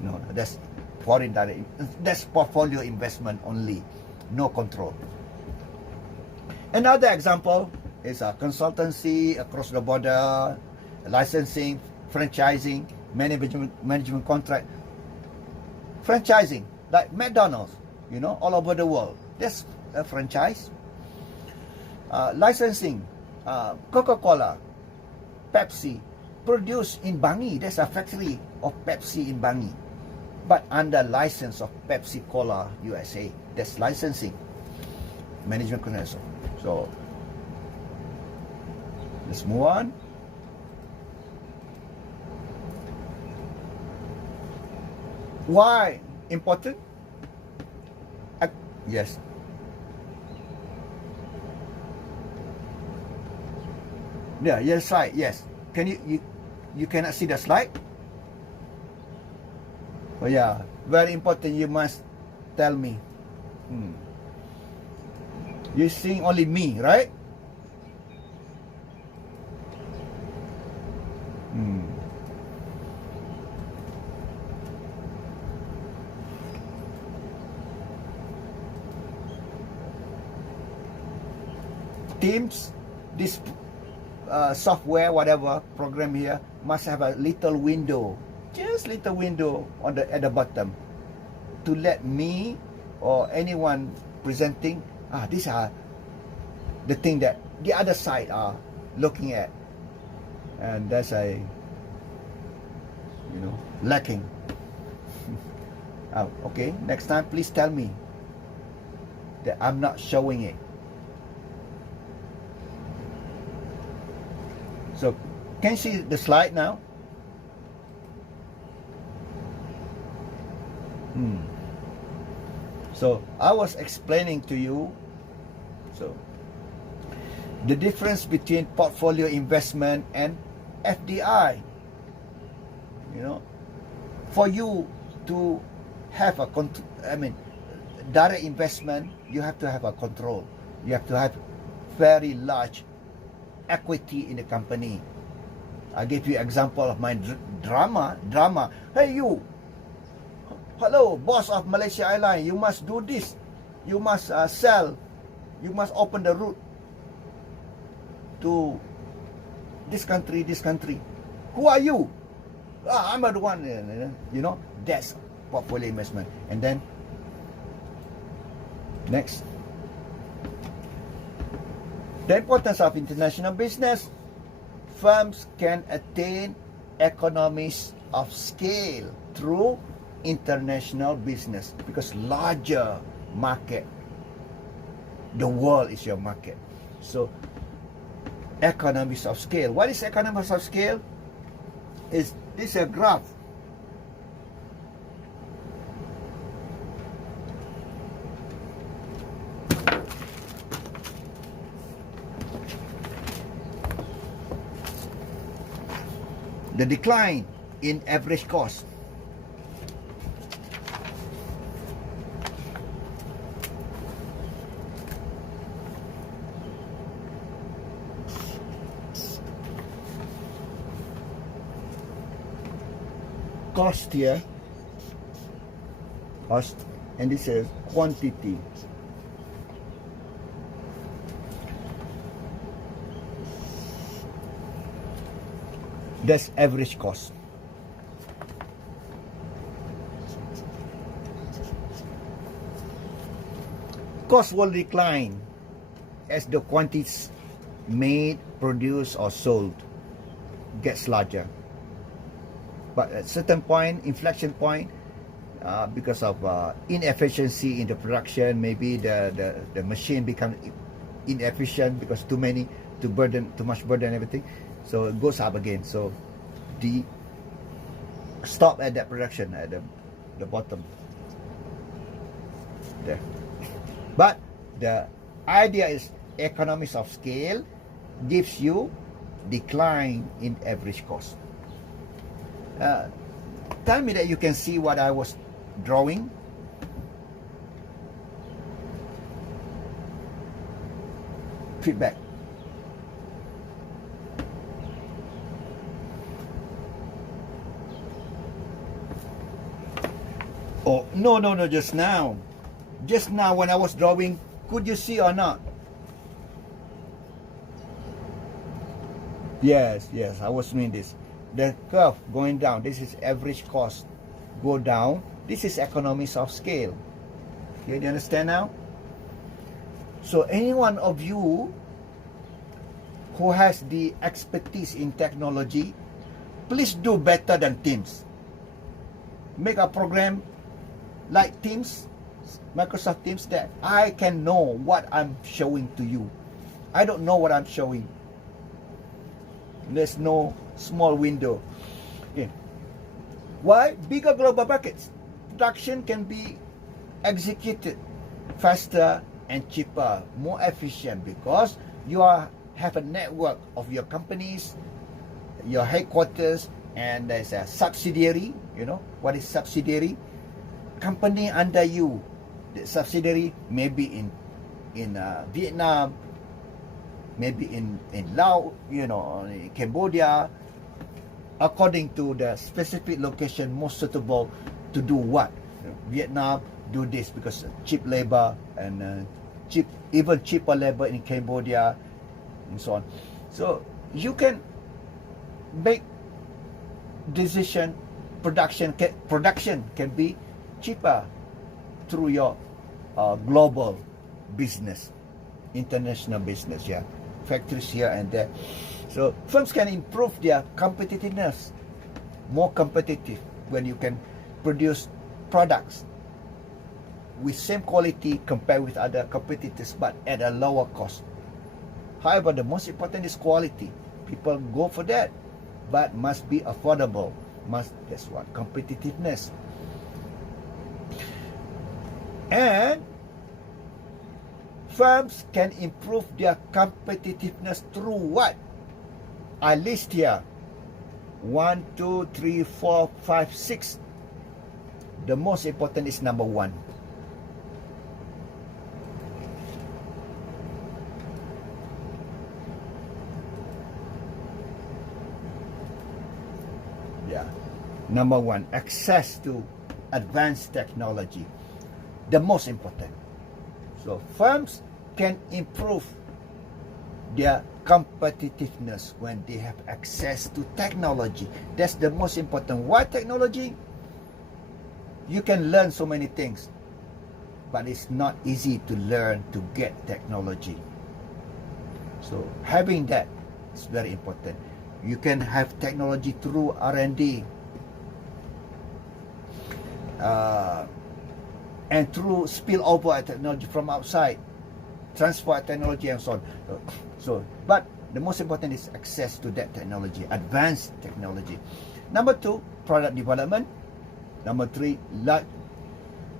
No, that's foreign direct. That's portfolio investment only, no control. Another example is a consultancy across the border, licensing, franchising, management contract. Franchising, like McDonald's, you know, all over the world. That's a franchise. Licensing, Coca-Cola, Pepsi, produced in Bangi. There's a factory of Pepsi in Bangi, but under license of Pepsi Cola USA. That's licensing, management contract. So let's move on. Why important? Yes. Yeah, yes, slide. Yes. Can you cannot see the slide? Oh yeah, very important. You must tell me. You seeing only me, right? Teams, this software, whatever program here, must have a little window, just little window on at the bottom, to let me or anyone presenting, these are the thing that the other side are looking at, and that's a, lacking. Okay, next time please tell me that I'm not showing it. So, can you see the slide now? So, I was explaining to you, so, the difference between portfolio investment and FDI. For you to have direct investment, you have to have a control. You have to have very large equity in the company. I gave you example of my drama. Hey you, hello, boss of Malaysia Airlines, you must do this. You must sell. You must open the route to this country. Who are you? I'm the one. That's portfolio investment. And then next, the importance of international business. firms can attain economies of scale through international business, because larger market, the world is your market. So economies of scale. What is economies of scale? Is this a graph? The decline in average cost. Cost here, cost, and this is quantity. That's average cost. Cost will decline as the quantities made, produced, or sold gets larger. But at certain point, inflection point, because of inefficiency in the production, maybe the machine becomes inefficient because too much burden, everything. So it goes up again. So the stop at that production at the bottom there. But the idea is economies of scale gives you decline in average cost. Tell me that you can see what I was drawing. Feedback. Oh, no, just now. Just now when I was drawing, could you see or not? Yes, I was doing this. The curve going down, this is average cost. Go down, this is economies of scale. Okay, do you understand now? So any one of you who has the expertise in technology, please do better than Teams. Make a program like Teams, Microsoft Teams, that I can know what I'm showing to you. I don't know what I'm showing. There's no small window. Okay. Why? Bigger global markets. Production can be executed faster and cheaper, more efficient, because you have a network of your companies, your headquarters, and there's a subsidiary. You know what is subsidiary? Company under you. The subsidiary may be in Vietnam, maybe in Laos, in Cambodia, according to the specific location most suitable to do what. Vietnam do this because cheap labor and even cheaper labor in Cambodia, and so on. So you can make decision. Production can be cheaper through your global business, international business. Yeah, factories here and there. So firms can improve their competitiveness, more competitive, when you can produce products with same quality compared with other competitors, but at a lower cost. However, the most important is quality. People go for that, but must be affordable. That's what competitiveness. And firms can improve their competitiveness through what? I list here 1, 2, 3, 4, 5, 6. The most important is number 1. Yeah. Number 1, access to advanced technology. The most important. So firms can improve their competitiveness when they have access to technology. That's the most important. Why technology? You can learn so many things, but it's not easy to learn to get technology. So having that is very important. You can have technology through R&D, and through spillover technology from outside, transport technology and so on. But the most important is access to that technology, advanced technology. Number 2, product development. Number 3, large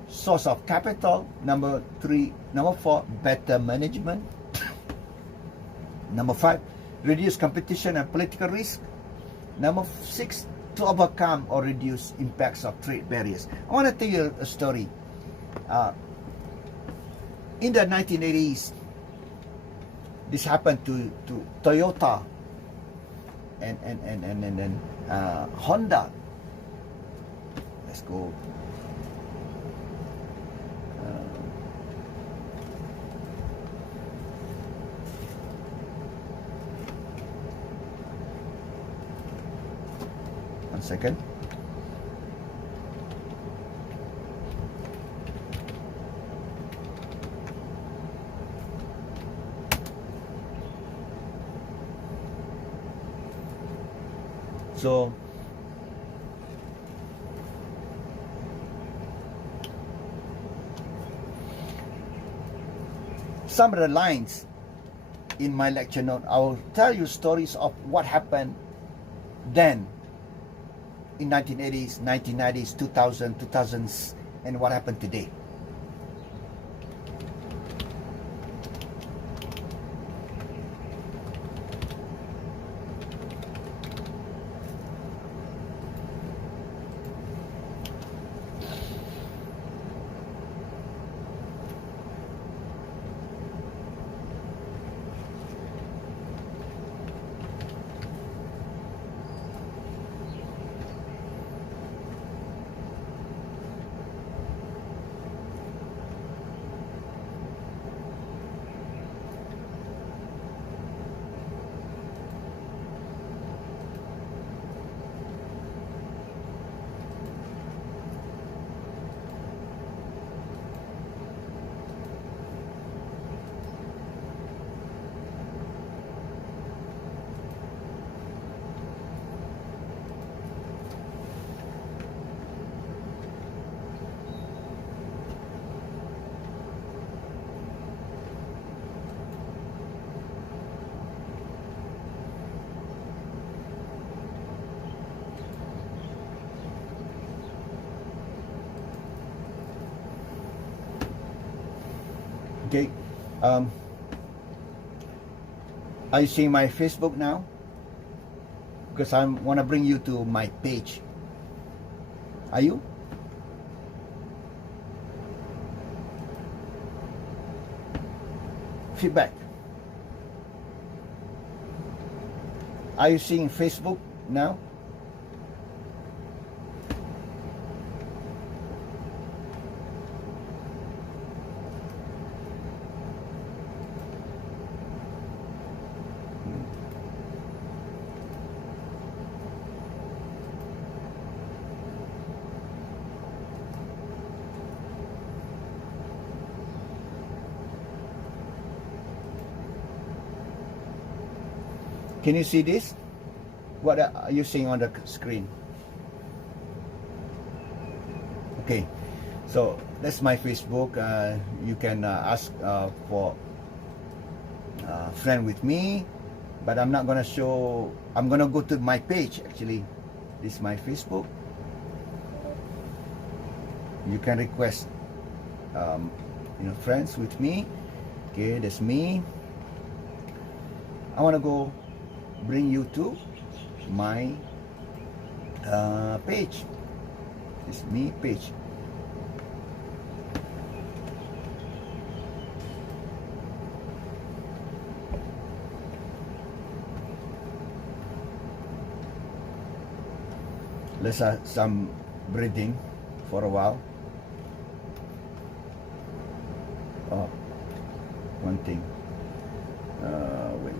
source of capital. Number 4, better management. Number 5, reduce competition and political risk. Number 6, to overcome or reduce impacts of trade barriers. I want to tell you a story. In the 1980s, this happened to Toyota and Honda. Let's go. One second. So some of the lines in my lecture note, I will tell you stories of what happened then in 1980s, 1990s, 2000s, and what happened today. Okay, are you seeing my Facebook now? Because I want to bring you to my page. Are you? Feedback. Are you seeing Facebook now? Can you see this? What are you seeing on the screen? Okay, so that's my Facebook. You can ask for a friend with me, but I'm not gonna show. I'm gonna go to my page. Actually, this is my Facebook. You can request, friends with me. Okay, that's me. I wanna go bring you to my page. This is me page. Let's have some breathing for a while. Oh, one thing. Wait.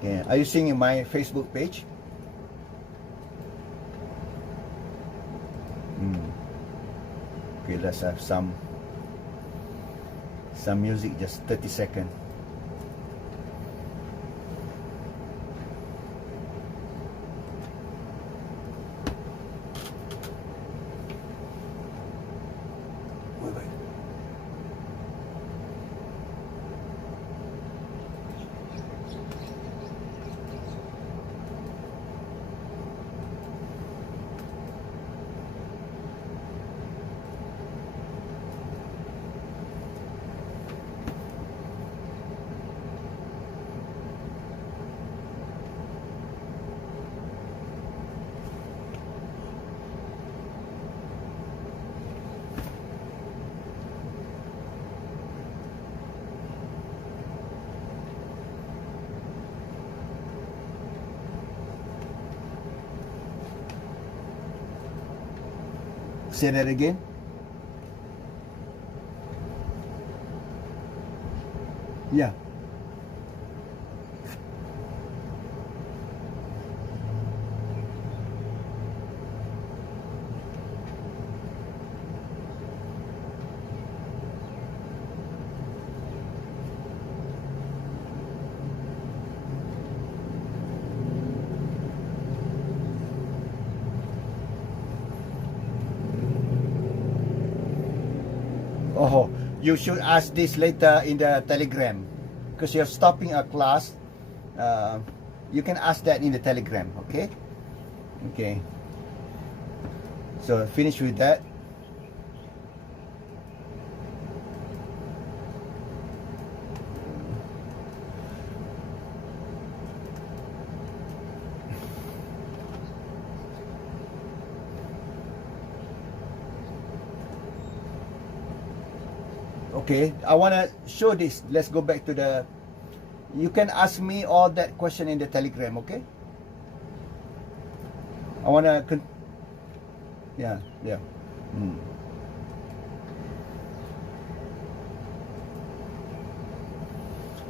Okay. Are you seeing my Facebook page? Okay, let's have some music, just 30 seconds. Say that again. Yeah. Oh, you should ask this later in the Telegram, because you're stopping a class. You can ask that in the Telegram, okay? Okay. So finish with that. Okay, I want to show this. Let's go back to the... You can ask me all that question in the Telegram, okay? I want to... Yeah.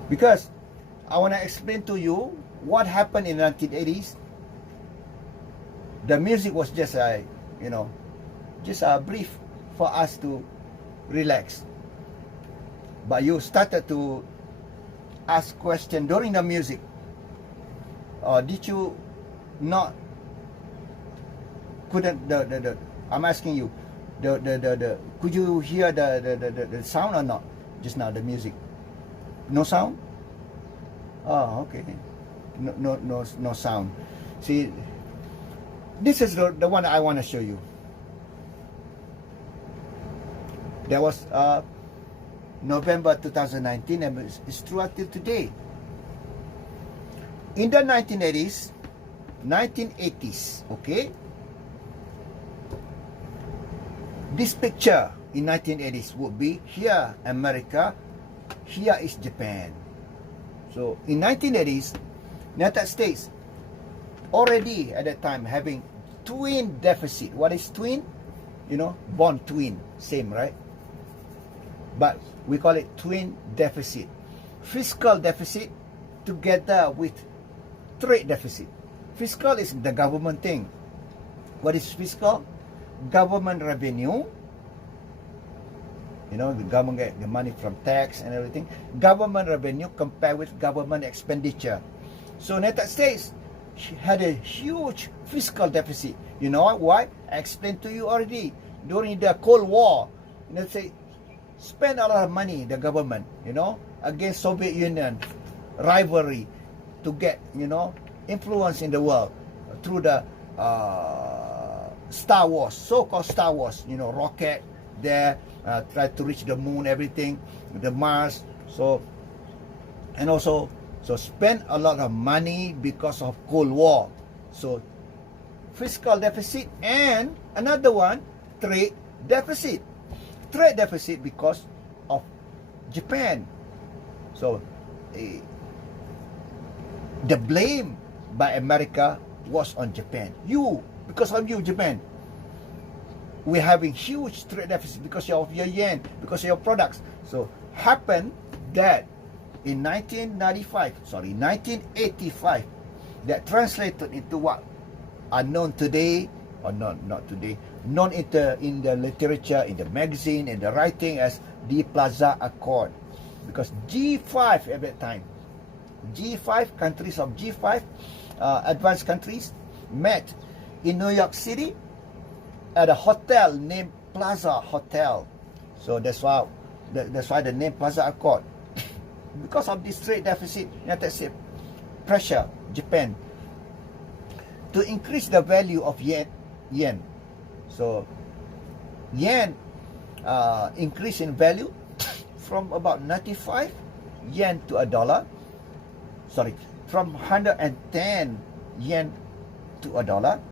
Because I want to explain to you what happened in the 1980s. The music was just a, just a brief for us to relax. But you started to ask question during the music. Did you not couldn't the I'm asking you, the could you hear the sound or not just now, the music? No sound? Oh, okay. No sound. See, this is the one I want to show you. There was November 2019, and it's true until today. In the 1980s, okay? This picture in 1980s would be here America, here is Japan. So in 1980s, United States already at that time having twin deficit. What is twin? Born twin, same, right? But we call it twin deficit. Fiscal deficit together with trade deficit. Fiscal is the government thing. What is fiscal? Government revenue. The government get the money from tax and everything. Government revenue compared with government expenditure. So United States had a huge fiscal deficit. You know why? I explained to you already. During the Cold War, United States spend a lot of money, the government, against Soviet Union, rivalry, to get, influence in the world through the Star Wars, so-called Star Wars, rocket there, try to reach the moon, everything, the Mars, so spend a lot of money because of Cold War. So fiscal deficit, and another one, trade deficit. Trade deficit because of Japan. So the blame by America was on Japan. Because of you, Japan, we're having huge trade deficit because of your yen, because of your products. So happened that in 1985, that translated into what are known today, or not today, known in the literature, in the magazine, in the writing as the Plaza Accord. Because G5 at that time, G5 countries of G5, advanced countries, met in New York City at a hotel named Plaza Hotel. So that's why the name Plaza Accord. Because of this trade deficit, United States pressure Japan to increase the value of yen. So yen increase in value from about 95 yen to a dollar. Sorry, from 110 yen to a dollar.